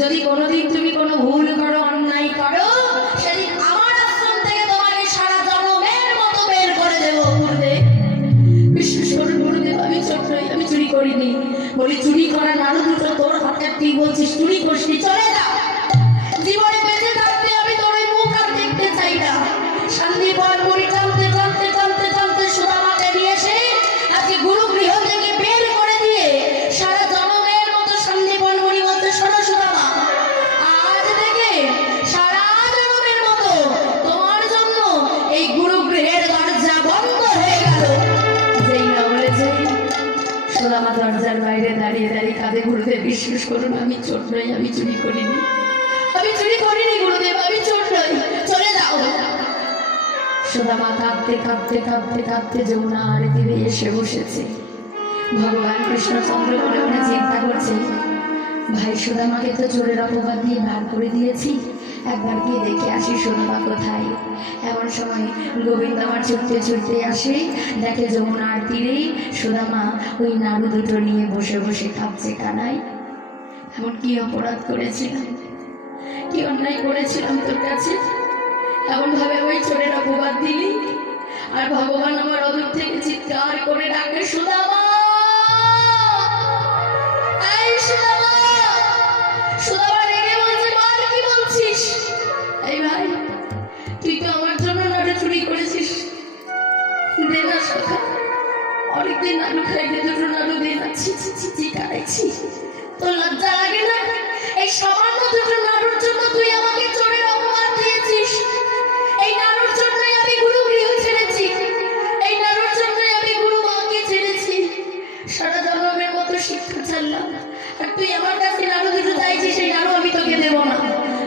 যদি কোনোদিন তুমি কোনো ভুল করো, অন্যায় করো, সেদিন আমার আশ্রম থেকে তোমাকে সারা জন্মের মতো বের করে দেবো। গুরুদেব, বিশ্বাস করুন গুরুদেব, আমি চোর নই, আমি চুরি করিনি। বলি, চুরি করা নাড়ু দুটো তোর হাতে, তুই বলছিস চুরি করিসনি, চলে যা। জীবনে বেঁচে থাকতে আমি তোর এই মুখ আর দেখতে চাই না। সন্দীপন মুড়ি টানতে টানতে টানতে টানতে সুদামাকে নিয়ে এসে আজকে গুরু গৃহ থেকে বের করে দিয়ে সারা জনমের মতো সন্দীপন মুড়ি বলতে, শোনো সুদামা, আজ থেকে সারা জনমের মতো তোমার জন্য এই গুরু গৃহের দরজা বন্ধ হয়ে গেল। যেই না বলেছে, সুদামা দরজার বাইরে দাঁড়িয়ে দাঁড়িয়ে কাঁদে। গুরুদেব, বিশ্বাস করুন আমি চোর নই, আমি চুরি করিনি, আমি চুরি করিনি গুরুদেব, আমি চোর নই, চলে যাও। সুদামা কাঁদতে কাঁদতে কাঁদতে কাঁদতে যমুনার তীরে এসে বসেছে। ভগবান কৃষ্ণচন্দ্র মনে মনে চিন্তা করছে, ভাই সুদামাকে তো চোরের অপবাদ দিয়ে বার করে দিয়েছি, একবার গিয়ে দেখে আসি সুদামা কোথায়। এমন সময় গোবিন্দ আমার ছুটতে ছুটতে আসে, দেখে যমুনার তীরে সুদামা ওই নাড়ু দুটো নিয়ে বসে বসে খাচ্ছে। কানাই, এমন কি অপরাধ করেছিলাম, কি অন্যায় করেছিলাম তোর কাছে, এমন ভাবে ওই চোরের অপবাদ দিলি? আর ভগবান আমার অদূর থেকে চিৎকার করে ডাকে, সুদামা, এই সুদামা। সুদামা রেগে বলছে, বল কি বলছিস? এই ভাই, তুই তো আমার জন্য নাড়ু চুরি করেছিস, দে না সখা, অনেকদিন নাড়ু খাইতে, দুটো নাড়ু দে না। ছি ছি ছি ছি, কাটাইছি, তোর লজ্জা লাগে না? এই সামান্য দুটো নাড়ুর জন্য তুই আমাকে চোরের অপবাদ দিয়েছিস। এই নাড়ুর জন্যই আমি গুরু গৃহ ছেড়েছি, এই নাড়ুর জন্যই আমি গুরু মাকে ছেড়েছি, সারা জন্মের মতো শিক্ষা ছাড়লাম, আর তুই আমার কাছে নাড়ু দুটো চাইছিস, সেই নাড়ু আমি তোকে দেবো না।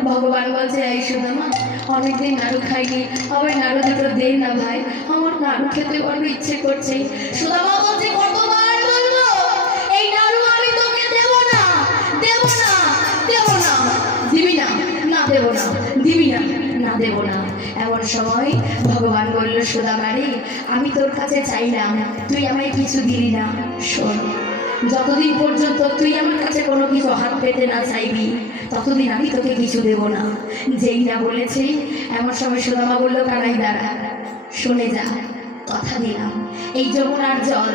ভগবান বলছে, এই সুদামা, অনেকদিন নাড়ু খাইনি, আমার নাড়ু দুটো দে না ভাই, আমার নাড়ু খেতে বড় ইচ্ছে করছে। সুদামা বলছে, কতবার বলবো এই নাড়ু আমি তোকে দেবো না, দেবো না, দেবো না, দিবি না, না দেবো না, দিবি না, না দেবো না। এমন সময় ভগবান বলল, সুদামা রে, আমি তোর কাছে চাইলাম, তুই আমায় কিছু দিলি না। শোন, যতদিন পর্যন্ত তুই আমার কাছে কোনো কিছু হাত পেতে না চাইবি, ততদিন আমি তোকে কিছু দেব না। যেই না বলেছে, এমন সময় সুদামা বলল, কানাই দাঁড়া, শুনে যা, কথা দিলাম, এই যমুনার জল,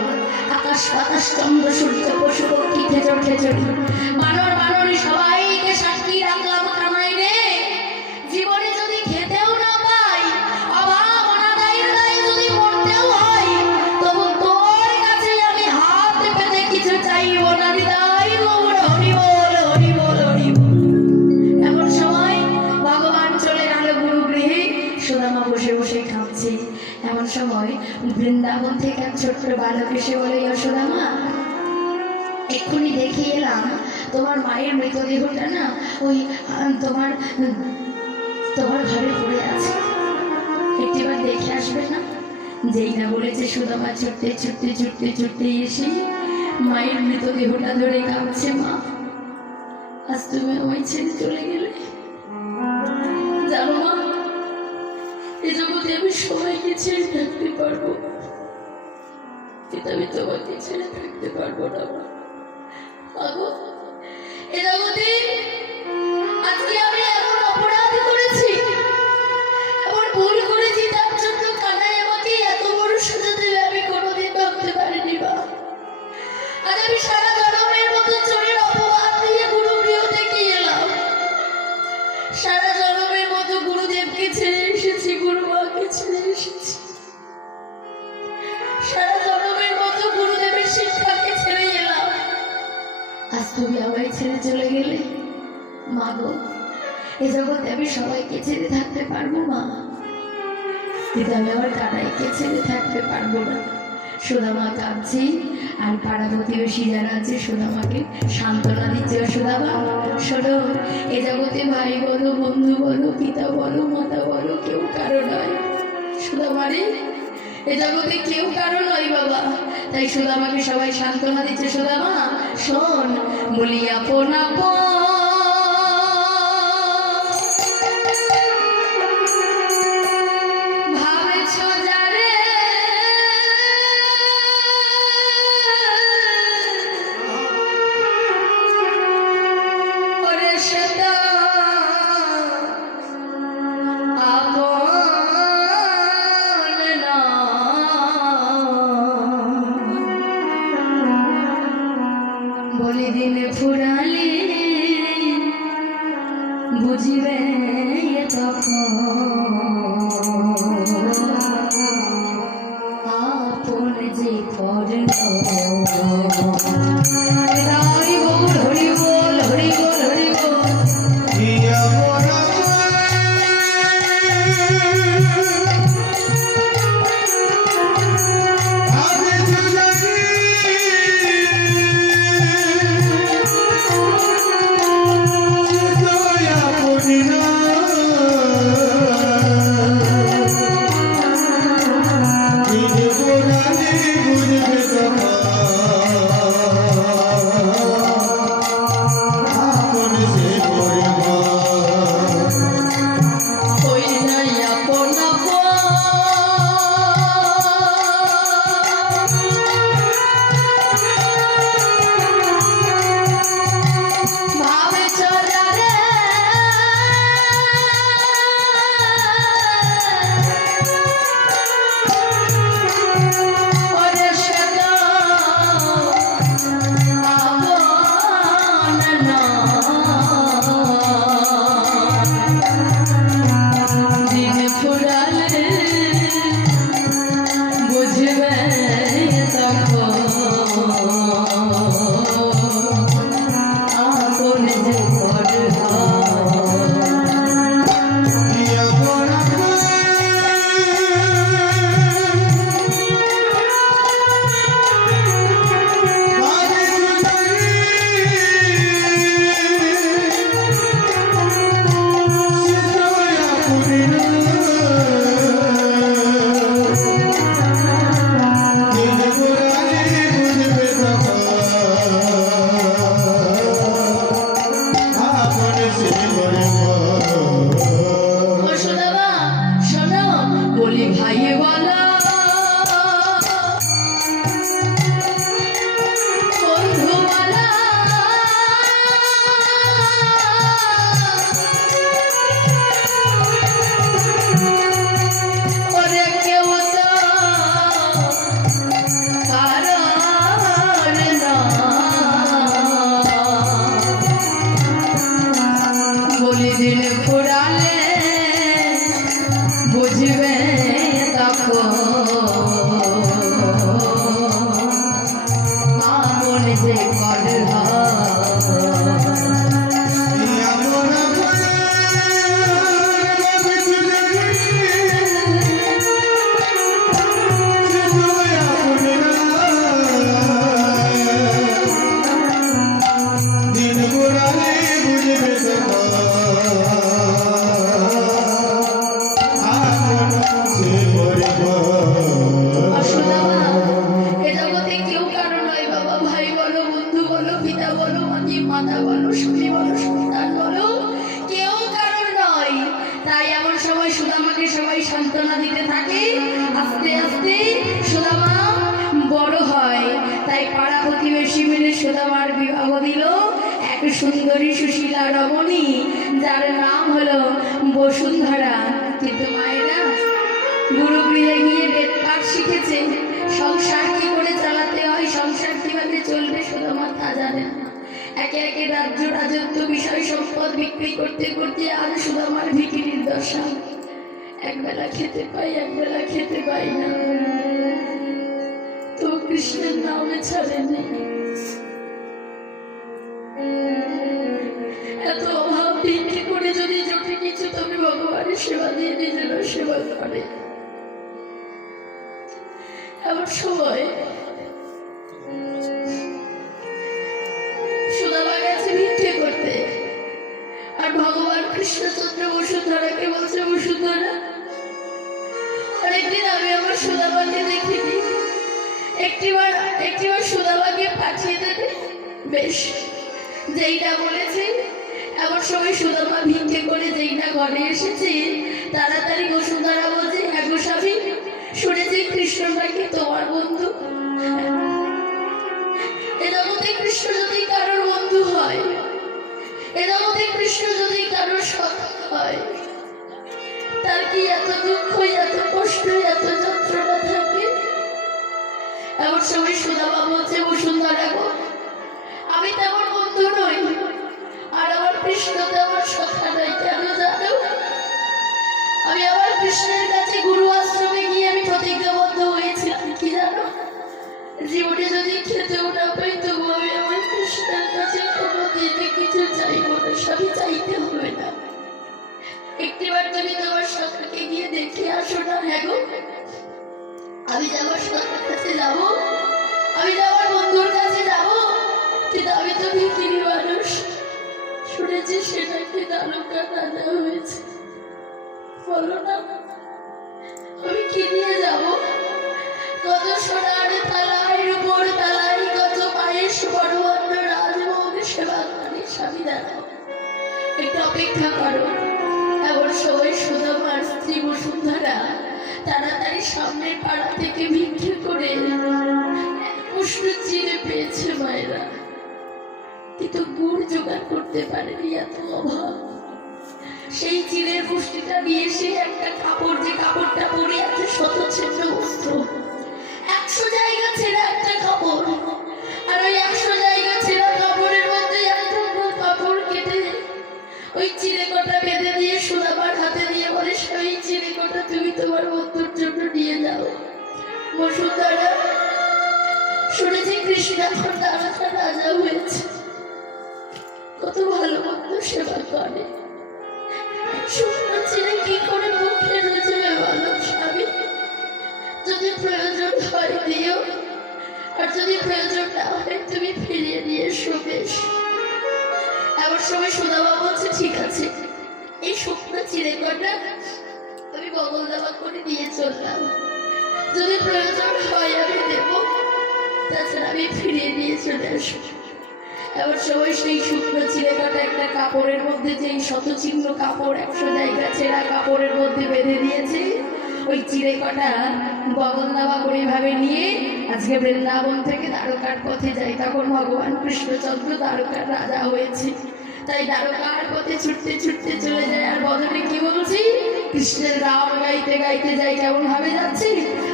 আকাশ বাতাস চন্দ্র সূর্য পশু পক্ষী খেচর খেচড়ি বানর বানরি সবাইকে সাক্ষী রাখলাম। কানাই রে, জীবনে যদি খেতেও না পাই, অভাব অনাদায়ের দায়ে যদি মরতেও হয়, তবু তোর কাছে আমি হাত পেতে কিছু চাইব না। হৃদয় গৌর হরি বল, হরি বল, হরি বল। এমন সময় ভগবান চলে গেল গুরু গৃহে, সুদামা বসে বসে খাচ্ছে। এমন সময় বৃন্দাবন থেকে এক ছোট্ট বালক এসে বলে, সুদামা, এক্ষুনি দেখে এলাম তোমার মায়ের মৃতদেহটা না ওই তোমার তোমার ঘরে পড়ে আছে, একটিবার দেখে আসবে না? যেই না বলেছে, সুদামা ছুটতে ছুটতে ছুটতে ছুটতে এসে মায়ের মৃতদেহটা ধরে কাঁদছে, মা, আজ তুমি আমায় ছেড়ে চলে গেলে। জানো মা, এই জগতে আমি সবাইকে ছেড়ে থাকতে পারবো, কিন্তু আমি তোমাকে ছেড়ে থাকতে পারবো না। মাগো, এ জগতে আজকে আমি এমন অপরাধ করেছি, এমন ভুল করেছি, তার জন্য কানাই আমাকে এত বড় সাজা দেবে আমি কোনোদিন ভাবতে পারিনি। বা আজ আমি সারা জনমের মতো চোরের অপবাদ দিয়ে গুরু গৃহ থেকে এলাম, সারা জনমের মতো গুরুদেবকে ছেড়ে এসেছি, গুরু মাকে ছেড়ে এসেছি, সারা জনমের মতো গুরুদেবের শিক্ষাকে ছেড়ে এলাম। আজ তুমি আমায় ছেড়ে চলে গেলে। মা গো, এ জগতে আমি সবাইকে ছেড়ে থাকতে পারবো মা, কিন্তু আমি আমার কানাইকে ছেড়ে থাকতে পারবো না। সুদামা কাঁদছে, আর পাড়া প্রতিবেশী যারা আছে সুদামাকে সান্ত্বনা দিচ্ছে, সুদামা শোনো, এ জগতে ভাই বলো, বন্ধু বলো, পিতা বলো, মাতা বলো, কেউ কারো নয়। সুদামা রে, এ জগতে কেউ কারো নয় বাবা। তাই সুদামাকে সবাই সান্ত্বনা দিচ্ছে, সুদামা শোন, বলি আপন আপন ভাবেছ যারে, ওরে সেটা আপন না। বলি দিন ফুরালে বুঝিবে তখন আপন যে পর হরি বল হরি বল হরি বল হরি বল। ইয়া মোরা আমি জানি দয়া করি না দিন গোরালে বুঝবে তখন আপন সে পরিবার ওই নাই আপন ভাবে চলারে, ওরে সেটা আপন না। দিন ফুরালে বুঝবে তখন আপন যে পর ইয়া মোরা আমি জানি দয়া করি না দিন গোরালে বুঝবে তখন আপন সে পরিবার ও সুদামা শোনো, বলি ভাই বলা বন্ধু বলা, ওরে কেউ তো কারণ না। বলি দিন ফুরালে বুঝবে তখন আপন যে পর ইয়া মোরা আমি জানি দয়া করি না দিন গোরালে বুঝবে তখন আপন সে পরিবার সুদামা এ জগতে কেউ কারো নয় বাবা। ভাই বলো, বন্ধু বলো, পিতা বলো, মাতা বলো, স্বামী বলো, সন্তান বলো, কেউ কারো নয়। তাই এমন সময় সুদামাকে সবাই সান্ত্বনা দিতে থাকে। আস্তে আস্তে সুদামা বড় হয়। তাই পাড়া প্রতিবেশী মিলে সুদামার বিবাহ দিল এক সুন্দরী সুশীলা রমণী, যার নাম হলো বসুন্ধরা। কিন্তু মায়েরা গুরুগৃহে গিয়ে বেদ পাঠ শিখেছে, সংসার কি করে চালাতে হয়, সংসার কিভাবে চলবে সুদামা তা জানে না। একে একে রাজ্য রাজত্ব বিষয় সম্পদ বিক্রি করতে করতে আজ সুদামার ভিখিরির দশা। একবেলা খেতে পাই, একবেলা খেতে পাই না, তো কৃষ্ণের নামে ছাড়েনি। এত অভাব ভিক্ষে করে যদি জোটে কিছু, তবে ভগবানের সেবা দিয়ে নিজেরও সেবা করে। এমন সময় সুদামা গেছে ভিক্ষে করতে, আর ভগবান কৃষ্ণচন্দ্র বসুন্ধরাকে বলছে, বসুন্ধরা অনেকদিন আমি আমার সুদামাকে দেখিনি। একটিবার সুদামাকে পাঠিয়ে দেবে। বেশ, যেইটা বলেছে এমন সময় সুদামা ভিক্ষে করে যেইটা ঘরে এসেছে, তাড়াতাড়ি বসুন্ধরা বলছে, হ্যাঁ গো স্বামী, শুনেছি কৃষ্ণ নাকি তোমার বন্ধু। এ জগতে কৃষ্ণ যদি কারোর বন্ধু হয়, এ জগতে কৃষ্ণ যদি কারোর সৎ হয়, তার কি এত দুঃখ, এত কষ্ট, এত যন্ত্রণা থাকে? এমন সময় সুদামা বলছে, বসুন্ধরা গো, আমি তেমন বন্ধু নই, আর আমার কৃষ্ণ তেমন সখা নয়। কেন জানো? আমি আমার কৃষ্ণের কাছে গুরু আশ্রমে গিয়ে আমি প্রতিজ্ঞাবদ্ধ হয়েছিলাম, কি জানো? জীবনে যদি খেতেও না পাই, তবু আমি আমার কৃষ্ণের কাছে কোনো দিনে কিছু চাইব না, সবই চাইতে হবে না। একটিবার তুমি তোমার সখাকে গিয়ে দেখে আসো না। হ্যাঁ গো, আমি যাবার সখার কাছে যাব, আমি যাবার বন্ধুর কাছে যাব, কিন্তু আমি তো ভিখিরি মানুষ। শুনেছি সেটাকে দারুকা রাজা হয়েছে, বলো না আমি কি নিয়ে যাব? কত সোনার তালাই, রূপোর তালাই, কত পায়েস বড়বন্ন রাজভোগ সেবা করে স্বামী দাঁড়াও, একটু অপেক্ষা করো। এমন সময় সুদামার স্ত্রী বসুন্ধরা তাড়াতাড়ি সামনের পাড়া থেকে ভিক্ষে করে উষ্ণ চিড়ে পেয়েছে মায়েরা, কিন্তু গুড় জোগাড় করতে পারেনি, এত অভাব। সেই চিড়ের পুষ্টিটা নিয়ে এসে একটা কাপড়, যে কাপড়টা পরে আছে শতচ্ছিন্ন বস্ত্র, 100 জায়গা ছেঁড়া একটা কাপড়, আর ওই 100 জায়গা ছেঁড়া কাপড়ের মধ্যে একটা কাপড় কেটে ওই চিড়ে কটা বেঁধে দিয়ে সুদামার হাতে দিয়ে বলে, সেই চিড়ে কটা তুমি তোমার বন্ধুর জন্য নিয়ে যাও। বসুন্ধরা, শুনেছি কৃষ্ণ এখন দ্বারকা রাজা হয়েছে, কত ভালো মন্দ সেবা করে, শুকনো চিড়ে কি করে মুখে রুজবে বলো স্বামী? যদি প্রয়োজন হয় দিও, আর যদি প্রয়োজন না হয় তুমি ফিরিয়ে নিয়ে এসো। বেশ। এমন সময় সুদামা বলছে, ঠিক আছে, এই শুকনো চিড়ে কটা আমি বগল দাবা করে নিয়ে চললাম, যদি প্রয়োজন হয় আমি দেব, তাছাড়া আমি ফিরিয়ে নিয়ে চলে আসবো। এমন সময় সেই শুকনো চিড়ে কাটা একটা কাপড়ের মধ্যে, যেই শতচিহ্ন কাপড় 100 জায়গা ছেঁড়া কাপড়ের মধ্যে বেঁধে দিয়েছে, ওই চিড়ে কটা বগল দাবা করে ভাবে নিয়ে আজকে বৃন্দাবন থেকে দ্বারকার পথে যাই। তখন ভগবান কৃষ্ণচন্দ্র দ্বারকার রাজা হয়েছে, তাই দ্বারকার পথে ছুটতে ছুটতে চলে যায়। আর বদনে কি বলছি, কৃষ্ণের নাম গাইতে গাইতে যাই। কেমন ভাবে যাচ্ছি,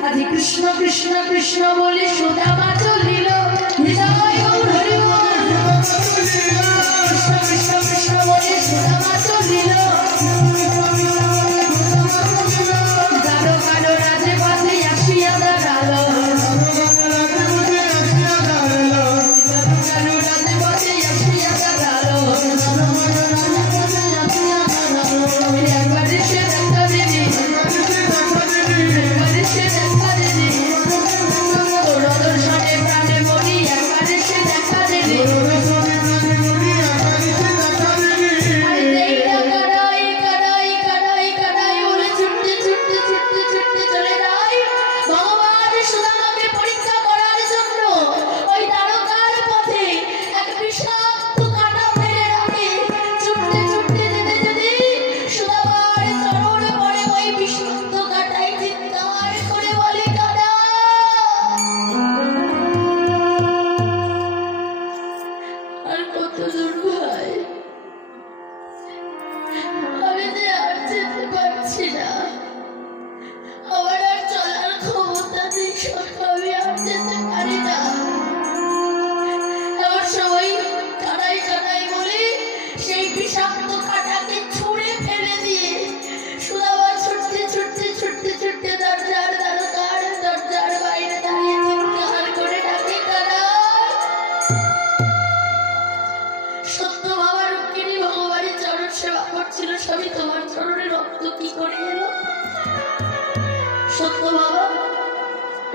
আজ কৃষ্ণ কৃষ্ণ কৃষ্ণ বলে সুদামা চলিল, হৃদয় গৌর হরি বল। কৃষ্ণ কৃষ্ণ কৃষ্ণ বলে সুদামা চলিল, দ্বারকার রাজে পথে আসিয়া দাঁড়ালো, দ্বারকার রাজে পথে আসিয়া দাঁড়ালো। একবারে সে দেখা দিদি, একবারে সে দেখা দিদি, তোর দর্শনে প্রাণে মরি, একবারে সে দেখা দিদি।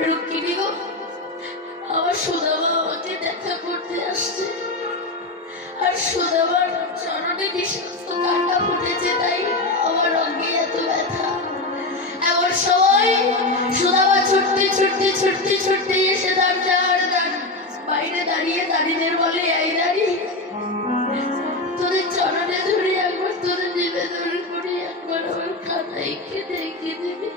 রুক্মিণী গো, আমার সুদামা আমাকে দেখা করতে আসছে, আর সুদামার চরণে বিষাক্ত কাঁটা ফুটেছে, তাই আমার অঙ্গে এত ব্যথা। এমন সময় ছুটতে ছুটতে এসে দরজার বাইরে দাঁড়িয়ে দাঁড়িয়ে বলে, এই দাঁড়ি, তোদের চরণে ধরে একবার তোদের নিবেদন করি, একবার আমার কানাইকে ডেকে দিবি,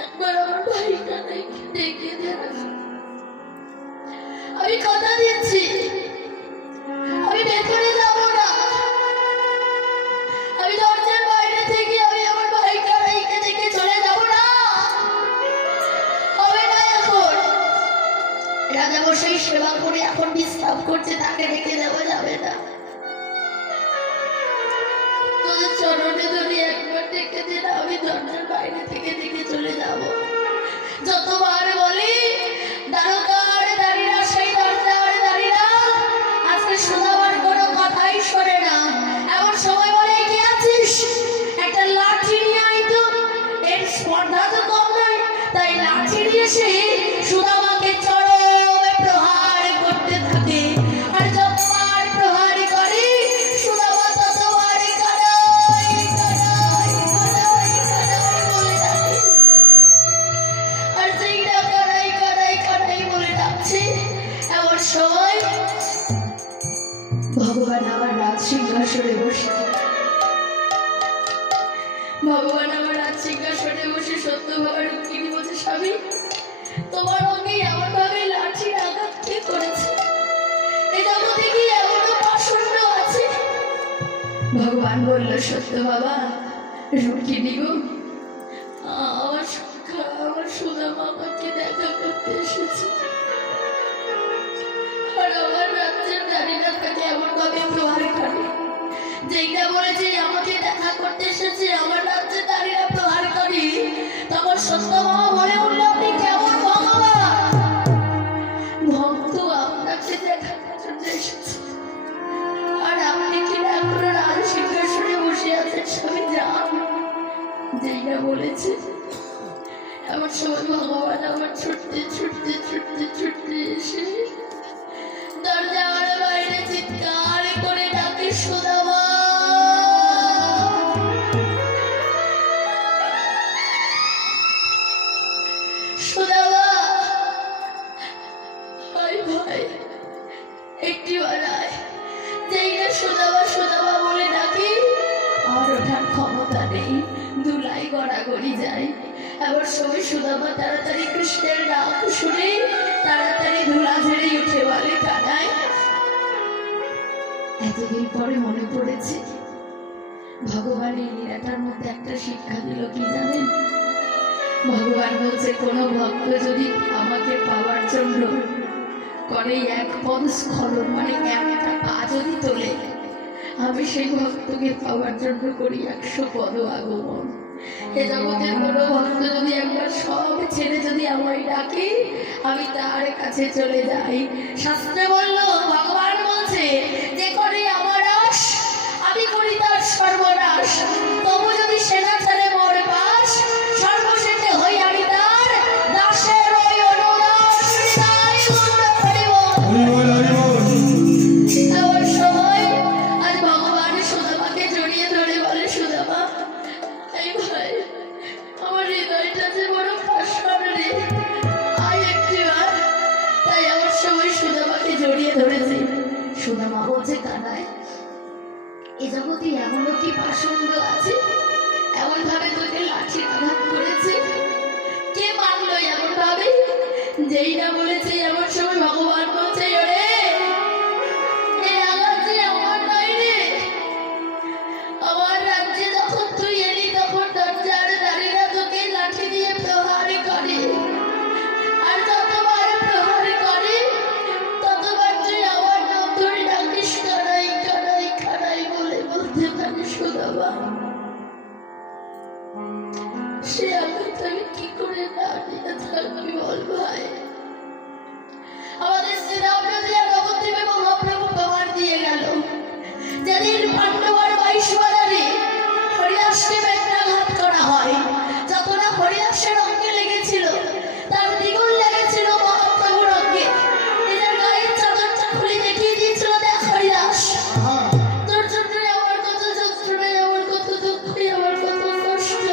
একবার আমার ভাই কানাইকে ডেকে দেবে। আমি কথা দিচ্ছি, আমি ভেতরে যাব না, আমি দরজার বাইরে থেকে আমি আমার ভাই কানাইকে দেখে চলে যাব না, হবে না। এখন রাজা বসেই সেবা করে এখন বিশ্রাম করছে, তাকে ডেকে দেওয়া যাবে না। তোদের চরণে ধরে একবার ডেকে দিন, আমি দরজার বাইরে থেকে দেখে চলে যাব। যতবার বলি দ্বারকার দাঁড়িরা, সেই দরজার দাঁড়িরা আজকে সুদামার কোনো কথাই শোনে না। এমন সময় বলে, কে আছিস, একটা লাঠি নিয়ে আয় তো, এর স্পর্ধা তো কম নয়। তাই লাঠি নিয়ে সে সুদামাকে চরমে প্রহার করতে থাকে, আর যতবার প্রহার করে সুদামা ততবার কানাই কানাই কানাই কানাই বলে ডাকে। আর যেইটা কানাই কানাই কানাই বলে ডাকছে, এমন সময় ভগবান আমার রাজ সিংহাসনে বসে, ভগবান আমার রাজ সিংহাসনে বসে সত্যভাবে রুক্মিণী বলছে, স্বামী, তোমার অঙ্গে এমন ভাবে লাঠির আঘাত কে করেছে? এই জগতে কি এমনও পাষণ্ড আছে? ভগবান বলল, সত্য বাবা, রুক্মিণী গো, আমার সুদামা আমাকে দেখা করতে এসেছে, আর আমার রাজ্যের নারীরা তাকে এমন ভাবে প্রহার করে, যেইটা বলেছে আমাকে দেখা করতে এসেছে, আমার রাজ্যের নারীরা প্রহার করে। তখন সত্যভামা বলে উঠল, আপনি কেমন ভগবান? ভক্ত আপনাকে দেখার জন্য এসেছে, আর আপনি কি এখন রাজ সিংহাসনে বসে আছেন, স্বামী যান। যেইটা বলেছে এমন সময় ভগবান আমার ছুটতে ছুটতে ছুটতে ছুটতে এসে দরজার বাইরে চিৎকার করে ডাকে, সুদামা, সুদামা, ভাই ভাই একটি বাড়ায়। যেইটা সুদামা সুদামা বলে ডাকি, আর ওঠার ক্ষমতা নেই, ধুলাই গড়াগড়ি যায়। এবার সবাই সুদামা তাড়াতাড়ি কৃষ্ণের ডাক শুনে তাড়াতাড়ি ধুলা ঝেড়ে উঠে বলে, কানাই, এতদিন পরে মনে পড়েছে ভগবান এই লীলাটার মধ্যে একটা শিক্ষা দিল, কি জানেন? ভগবান বলছে, কোন ভক্ত যদি আমাকে পাওয়ার জন্য করে এক পদ স্খলন, মানে একটা পা যদি তোলে, আমি সেই ভক্তকে পাওয়ার জন্য করি 100 পদ আগমন। এ জগতের কোনো ভক্ত যদি একবার সব ছেড়ে যদি আমায় ডাকে, আমি তার কাছে চলে যাই। শাস্ত্রে বলল, ভগবান বলছে, যে করে আমার আশ, আমি করি তার সর্বনাশ। তবু যদি সেনা ছেড়ে মোর পাশ, সর্বশেষে হই আমি তার দাসের ওই অনুদাস। হৃদয় গৌর হরিবল। এমন সময় আজ ভগবান সুদামাকে জড়িয়ে ধরে বলে, সুদামা, এই ভাই, আমার হৃদয়টা যে বড় খাসবার রে, আয় একটিবার। তাই আমার সময় সুদামাকে জড়িয়ে ধরেছে। সুদামা বলছে, কানাই, এ জগতে এমনও কি পাষণ্ড আছে, এমন ভাবে তোকে লাঠির আঘাত করেছে? কে মানলো এমন ভাবে? যেই না বলেছে, এমন সময় ভগবান বলছে, ওরে, এই আঘাত যে আমার নয় রে। আমার রাজ্যে যখন তুই এলি, তখন দরজার নারীরা তোকে লাঠি দিয়ে প্রহার করে, আর যতবার প্রহার করে ততবার তুই আমার নাম ধরে ডাকিস, কানাই কানাই কানাই বলে বলতে পারিস। সুদামা, সে আঘাত আমি কি করে না নিয়ে থাকবি বল ভাই? আমাদের শ্রীরামজি আর নবদ্বীপে মহাপ্রভু প্রমাণ দিয়ে গেল, যেদিন পাণ্ডবর 22 বাজারে হরিদাসকে বেত্রাঘাত করা হয়, যত না হরিদাসের অঙ্গে লেগেছিল, তার দ্বিগুণ লেগেছিল মহাপ্রভুর অঙ্গে। নিজের গায়ের চাদরটা খুলে দেখিয়ে দিয়েছিল, দেখ হরিদাস, তোর জন্য আমার কত যন্ত্রণায়, আমার কত দুঃখ, আমার কত কষ্ট।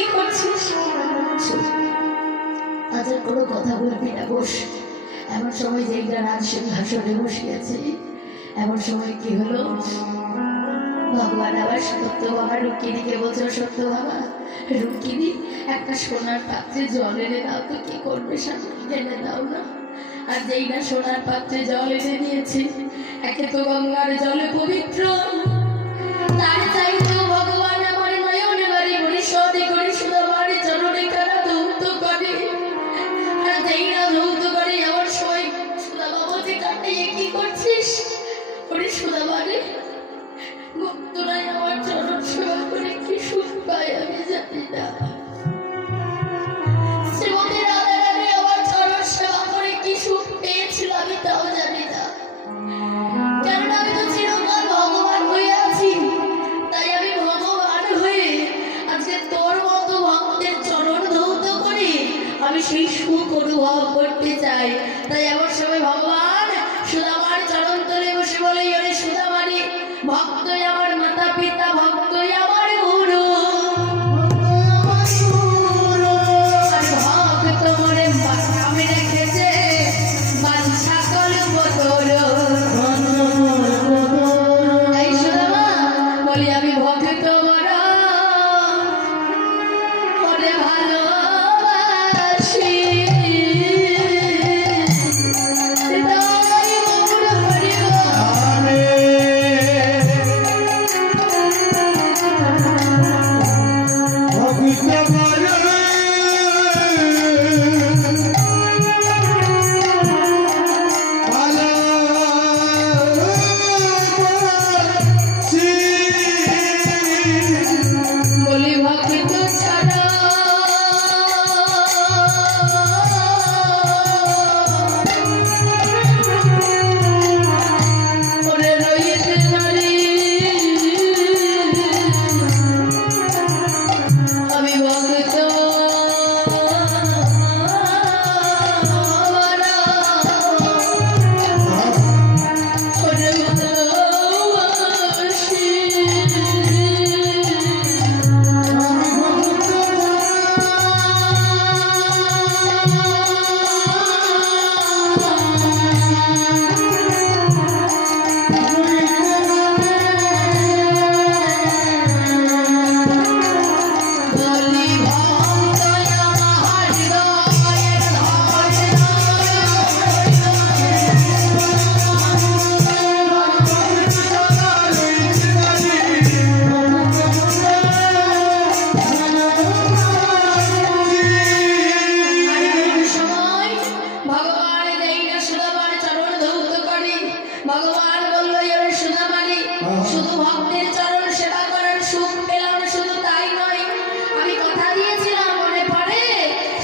কি করছিস? শোন, আজ আর কোনো কথা বলবি না, বস। এমন সময় যে রাজ সিংহাসনে বসিয়েছে, এমন সময় কি হলো, ভগবান আবার সত্য বাবা রুক্মিণীকে বলছে, সত্য বাবা রুক্মিণী একটা সোনার পাত্রে জল এনে দাও তো। কি করবে স্বামী, এনে দাও না। আর যেই না সোনার পাত্রে জল এনে দিয়েছে, একে তো গঙ্গার জলে পবিত্র, তার চাইতেও ভগবান আমার নয়নে বাড়ি পরিষদে করে সুদামার চরণে কারা ধৌত করে। আর যেই না ধৌত করে, আমার সময় সুদামা বলছে, কাটাইয়ে কি করছিস? ওরে সুদামারে, ভক্তরাই আমার চরণ সেবা করে কি সুখ পায় আমি জানি না। শ্রীমতী রাধারানী আমার চরণ সেবা করে কি সুখ পেয়েছিল আমি তাও জানি না। কেননা আমি তো চিরকাল ভগবান হয়ে আছি, তাই আমি ভগবান হয়ে আজকে তোর মতো ভক্তের চরণ ধৌত করে আমি সেই সুখ অনুভব করতে চাই। তাই এমন সময় ভগবান সুদামার চরণ তলে বসে বলে, ওরে সুদামারে, ভক্তই আমার মাতা পিতা, ভক্তই আমার গুরু, আর ভক্ত মরে আমি রেখেছে বাঞ্ছা কল্পতরু। এই সুদামা বলি, আমি ভক্ত মরা মরে ভালোবাসি, তাই মোর হরিব বলি ভক্ত ছাড়া ওরে রইতে নারী, আমি ভক্ত মারা ওরে ভালোবাসি। বলি ভক্ত আমার হৃদয়ের সময় ভগবান যেই না সুদামার চরণ ধৌত করে, ভগবান বলল, ওরে সুদামারে, শুধু ভক্তের চরণ সেবা করার সুখ পেলাম, শুধু তাই নয়, আমি কথা দিয়েছিলাম মনে পড়ে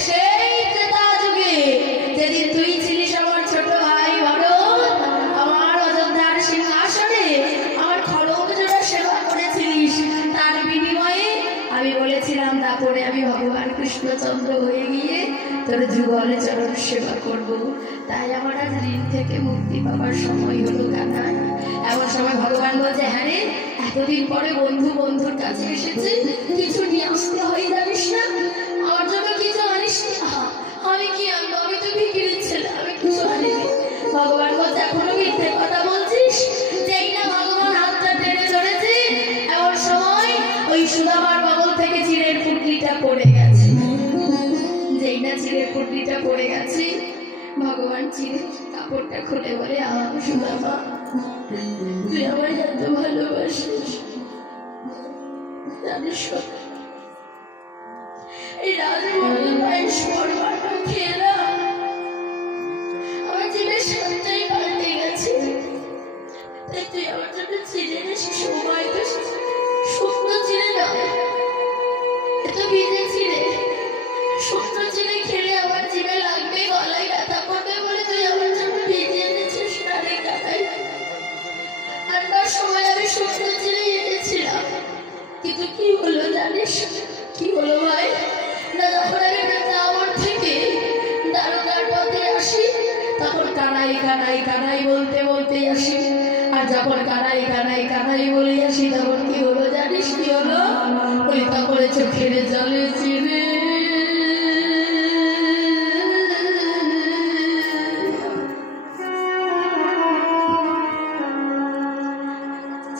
সেই ত্রেতা যুগে, যেদিন তুই ছিলিস আমার ছোট ভাই ভরত, আমার অযোধ্যার সিংহাসনে আমার খড়গ জোড়া সেবা করেছিলিস, তার বিনিময়ে আমি বলেছিলাম তারপরে আমি ভগবান কৃষ্ণচন্দ্র হয়ে গিয়ে তোর যুগল চরণ সেবা করব। তাই আমার আজ ঋণ থেকে মুক্তি পাওয়ার সময় হলো কানাই। এমন সময় ভগবান বলছে, হ্যাঁ রে, এতদিন পরে বন্ধু বন্ধুর কাছে এসেছে, কিছু নিয়ে আসতে হয়, জানিস না? আমার জন্য কিছু আনিস না। আমি কি আনবো? আমি তো ভিখিরির ছেলে, আমি কিছু আনিনি। ভগবান বলছে, এখনো মিথ্যে কথা বলছিস। যেই না ভগবান হাতটা টেনে ধরেছে, এমন সময় ওই সুদামার বাবল থেকে চিড়ের পুটলিটা পড়ে গেছে। যেই না চিড়ের পুটলিটা পড়ে গেছে, ভগবান চিড়ে কাপড়টা খুলে বলে, সুদামা, তুই আমার এত ভালোবাসিস, জানিস এই রাজমহল পায়েস পরমাটা খেয়ে না আমার জীবের সবটাই পাল্টে গেছে। তাই তুই আমার জন্য চিড়ে এসে সময় তো শুকনো চিড়ে না, এত ভিজে চিড়ে, শুকনো চিড়ে খেলে আমার জীবে লাগবে, গলায় ব্যথা করবে বলে তুই আমার জন্য ভিজে এনেছিস না রে কাকাই। আনবার সময় আমি শুকনো চিড়ে এনেছিলাম, কিন্তু কি হলো জানিস? কি হলো ভাই? না, যখন আমি বৃন্দাবন থেকে দ্বারকার পথে আসি, তখন কানাই কানাই কানাই বলতে বলতে আসি। আর যখন কানাই কানাই কানাই বলি আসি তখন কি হলো জানিস কি হলো? ওই তখন চোখের জলে চিনে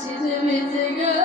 চিনে বেঁচে গেল।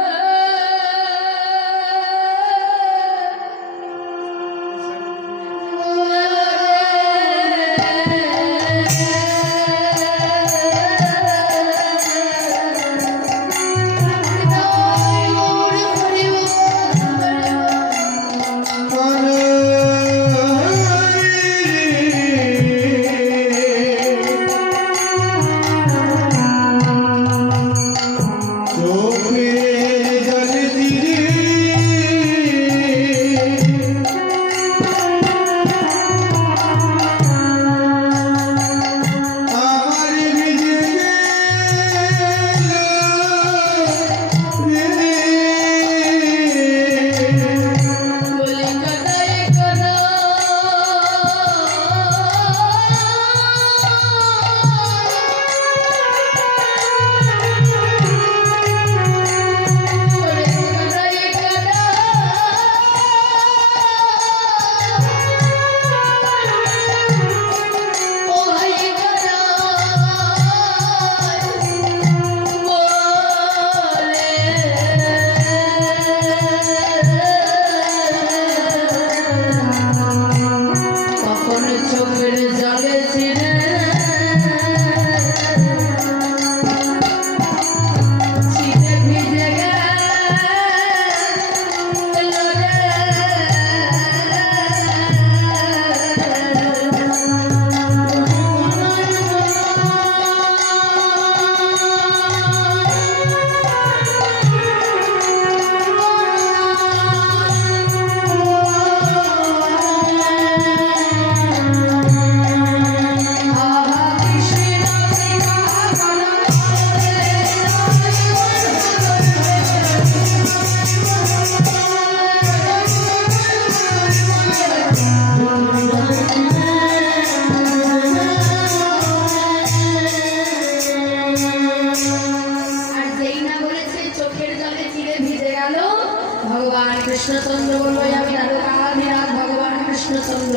ভগবান কৃষ্ণচন্দ্র বললো আমি দ্বারকাধীরাজ ভগবান কৃষ্ণচন্দ্র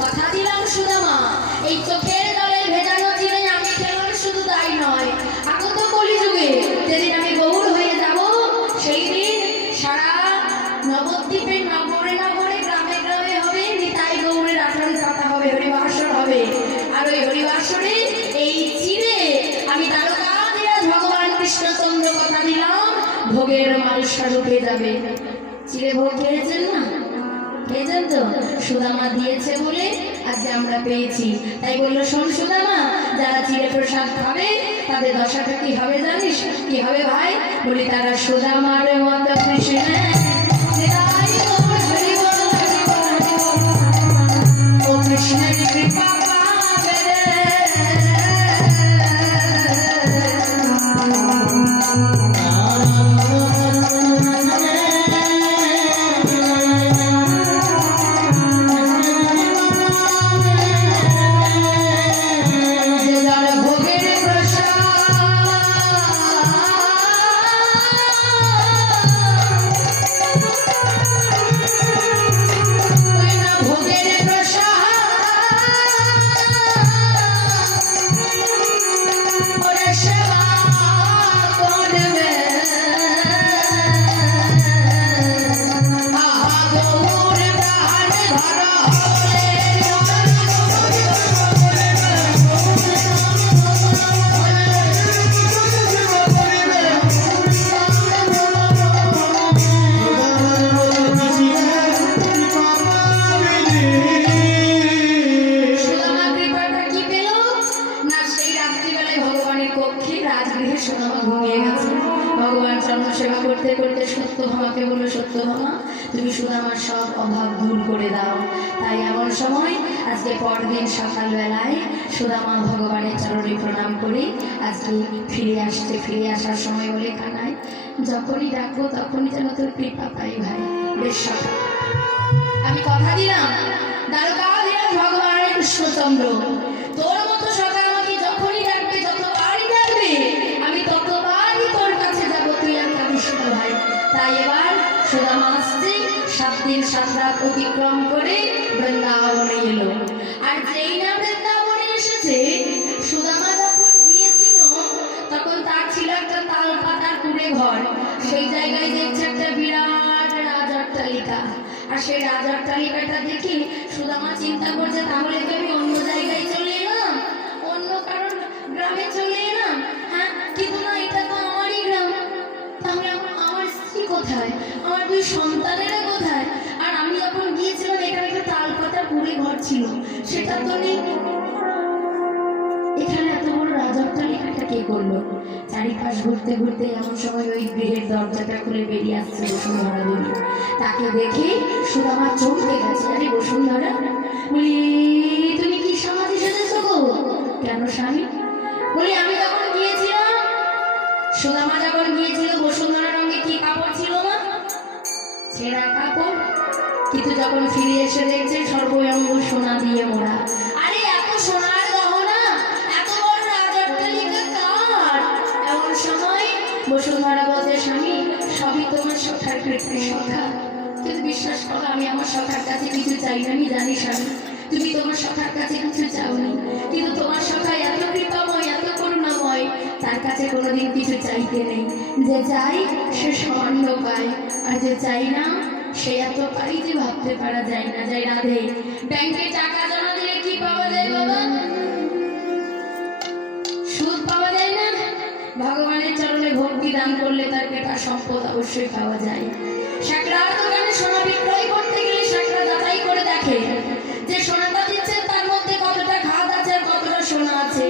কথা দিলাম সুদামা এই চোখের জলের ভেজানো চিনে আমি খেলাম শুধু তাই নয় আগত কলিযুগে যেদিন আমি গৌর হয়ে যাব সেই দিন সারা নবদ্বীপের নগরে নগরে গ্রামে গ্রামে হবে নিতাই গৌরের আঠারো কথা হবে হরিবাসর হবে আর ওই হরিবাসরে এই চিনে আমি দ্বারকাধীরাজ ভগবান কৃষ্ণচন্দ্র কথা দিলাম ভোগের মালসা রূপে যাবে। চিড়ে ভোগ খেয়েছেন না? খেয়েছেন তো? সুদামা দিয়েছে বলে আজকে আমরা পেয়েছি। তাই বললো শোন সুদামা, যারা চিড়ে প্রসাদ খাবে তাদের দশাটা কি হবে জানিস? কি হবে ভাই? বলি তারা সুদামার মতো কৃষ্ণ ও কৃষ্ণের কৃপা পাবে রে। সত্যভামাকে বলে সত্যভামা তুমি সুদামার সব অভাব দূর করে দাও। তাই এমন সময় আজকে পরদিন সকালবেলায় সুদামা ভগবানের চরণে প্রণাম করে আজকে ফিরে আসার সময় বলে কানাই যখনই ডাকবো তখনই যেন তোর কৃপা পাই ভাই। বেশ সকাল আমি কথা দিলাম দ্বারকাধীরাজ ভগবানের কৃষ্ণচন্দ্র তোর মতো সকাল আমাকে যখনই ডাকবে যতবারই ডাকবে আমি তত তাই এবার সুদামা আসছে 7 দিন 7 রাত অতিক্রম করে বৃন্দাবনে এলো। আর যেই না বৃন্দাবনে এসেছে, সুদামা যখন গিয়েছিল তখন তার ছিল একটা তাল পাতার কুড়ে ঘর। সেই জায়গায় দেখছে একটা বিরাট রাজঅট্টালিকা। আর সেই রাজঅট্টালিকাটা দেখে সুদামা চিন্তা করছে, তাহলে কি আমি অন্য জায়গায় চলে এলাম, অন্য কারণ গ্রামে চলে এলাম? হ্যাঁ, কিন্তু না, এটা তো আমারই গ্রাম। তাহলে আমার স্ত্রী কোথায়, আমার 2 সন্তানেরা কোথায়? আর আমি যখন গিয়েছিলাম এখানে একটা তাল পাতার কুড়ে ঘর ছিল, সেটা তো নেই। এখানে এত বড় রাজঅট্টালিকাটা কে করলো? চারিপাশ ঘুরতে ঘুরতে এমন সময় ওই গৃহের দরজাটা খুলে বেরিয়ে আসছে বসুন্ধরা দেবী। তাকে দেখে সুদামা চমকে গেছে। আরে বসুন্ধরা, বলি তুমি কি সমাধি সেজেছো গো? কেন স্বামী? বলি আমি যখন গিয়েছিলাম, সুদামা যখন গিয়েছিল বসুন্ধরা রঙে কি কাপড় ছিল না? ছেঁড়া কাপড়। কিন্তু যখন ফিরে এসে দেখছে সর্বঙ্গ সোনা দিয়ে মোড়া। আরে এত সোনার গহনা, এত বড় রাজঅট্টালিকা কার? এমন সময় বসুন্ধরা বলছে, স্বামী সবই তোমার সখার কৃপা সখা। কিন্তু বিশ্বাস করো, আমি আমার সখার কাছে কিছু চাই না। আমি জানি স্বামী তুমি তোমার সখার কাছে কিছু চাওনি, কিন্তু তোমার সখা এত কৃপাময়, এত করুণাময়, তার কাছে কোনোদিন কিছু চাইতে নেই। যে চাই সে সামান্য পায়, আর যে চাই না সে এত পাই যে ভাবতে পারা যায় না। যাই রাধে, ব্যাংকে টাকা জমা দিলে কি পাওয়া যায় বাবা? সুদ পাওয়া যায় না? ভগবানের চরণে ভক্তি দান করলে তার পেটা সম্পদ অবশ্যই পাওয়া যায়। শাকরার দোকানে সোনা বিক্রয় করতে গেলে শাকরা যাচাই করে দেখে যে সোনাটা দিচ্ছে তার মধ্যে কতটা খাদ আছে আর কতটা সোনা আছে।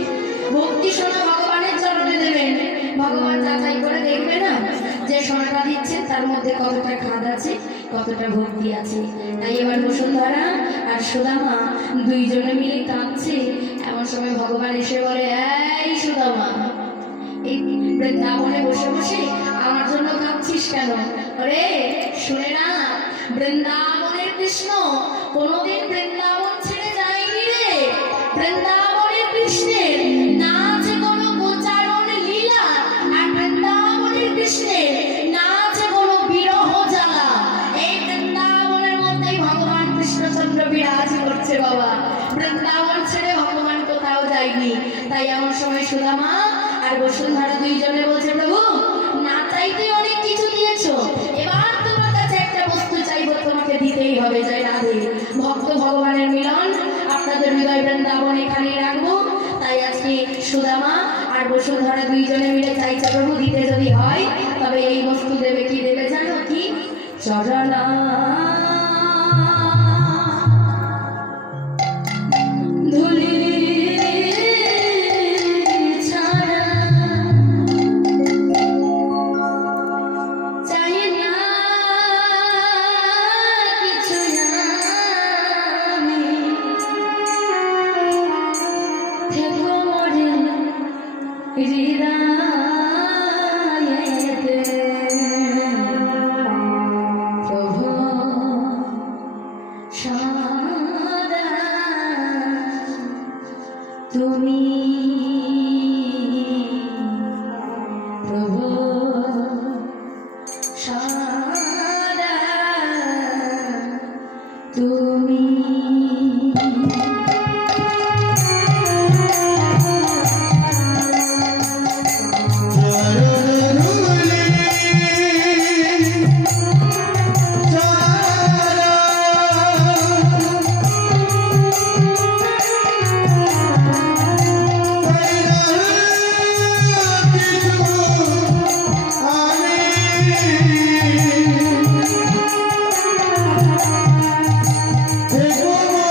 ভক্তি সোনা ভগবানের চরণে দেবেন, ভগবান যাচাই করে দেখবে না যে সোনাটা দিচ্ছে তার মধ্যে কতটা খাদ আছে, কতটা ভক্তি আছে। তাই এবার বসুন্ধরা আর সুদামা 2 জনে মিলে কাঁদছে। এমন সময় ভগবান এসে বলে, এই সুদামা, এই বৃন্দাবনে বসে বসে আমার জন্য কাঁদছিস কেন? ওরে শুনে না, বৃন্দাবনের কৃষ্ণ কোনোদিন বৃন্দাবন ছেড়ে যায়নি রে। বৃন্দাবনের কৃষ্ণের না আছে কোনো গোচারণ লীলা, আর বৃন্দাবনের কৃষ্ণের না আছে কোনো বিরহ জ্বালা। এই বৃন্দাবনের মধ্যেই ভগবান কৃষ্ণচন্দ্র বিরাজ করছে বাবা। বৃন্দাবন ছেড়ে ভগবান কোথাও যায়নি। তাই এমন সময় সুদামা আর বসুন্ধরা 2 জনে বলছে, প্রভু না চাইতে অনেক কিছু দিয়েছো, এবার তোমার কাছে একটা বস্তু চাইবো, তোমাকে দিতেই হবে। জয় রাধে। ভক্ত ভগবানের মিলন আপনাদের হৃদয় বৃন্দাবন এখানেই রাখবো। তাই আজকে সুদামা আর বসুন্ধরা 2 জনে মিলে চাইছে, প্রভু দিতে যদি হয় তবে এই বস্তু দেবে। কি দেবে জানো? কি? চরণা ধুলি তুমি প্রভু সদা তুমি। Hey,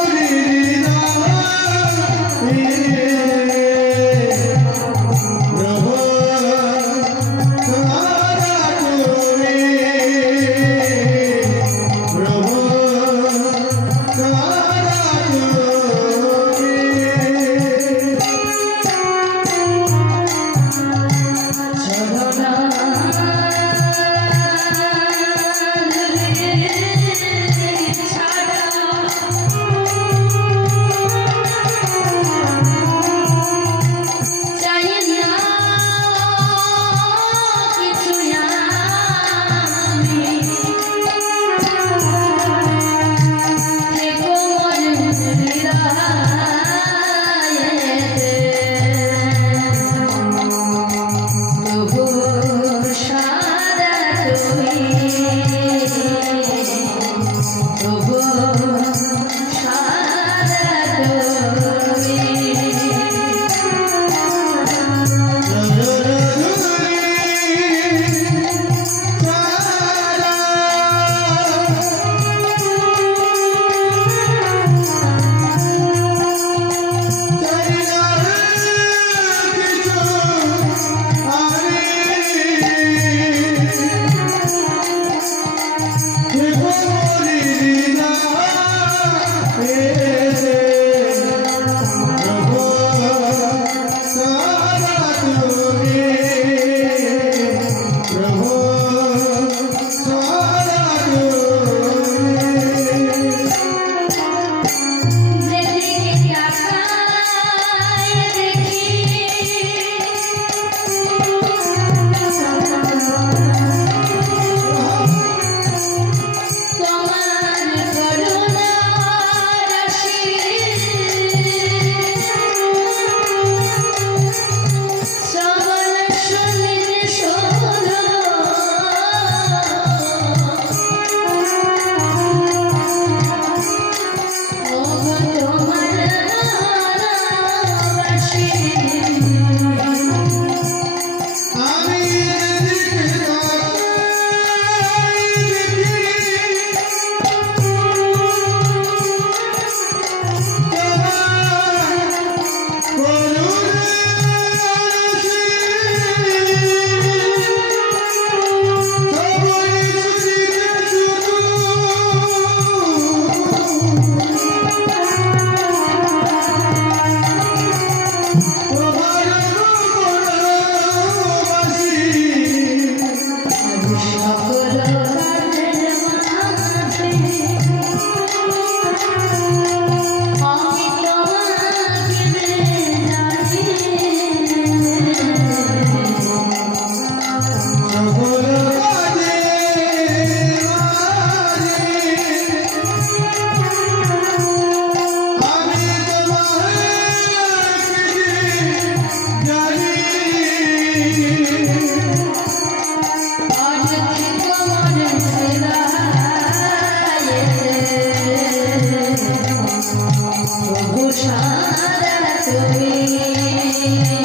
তুমি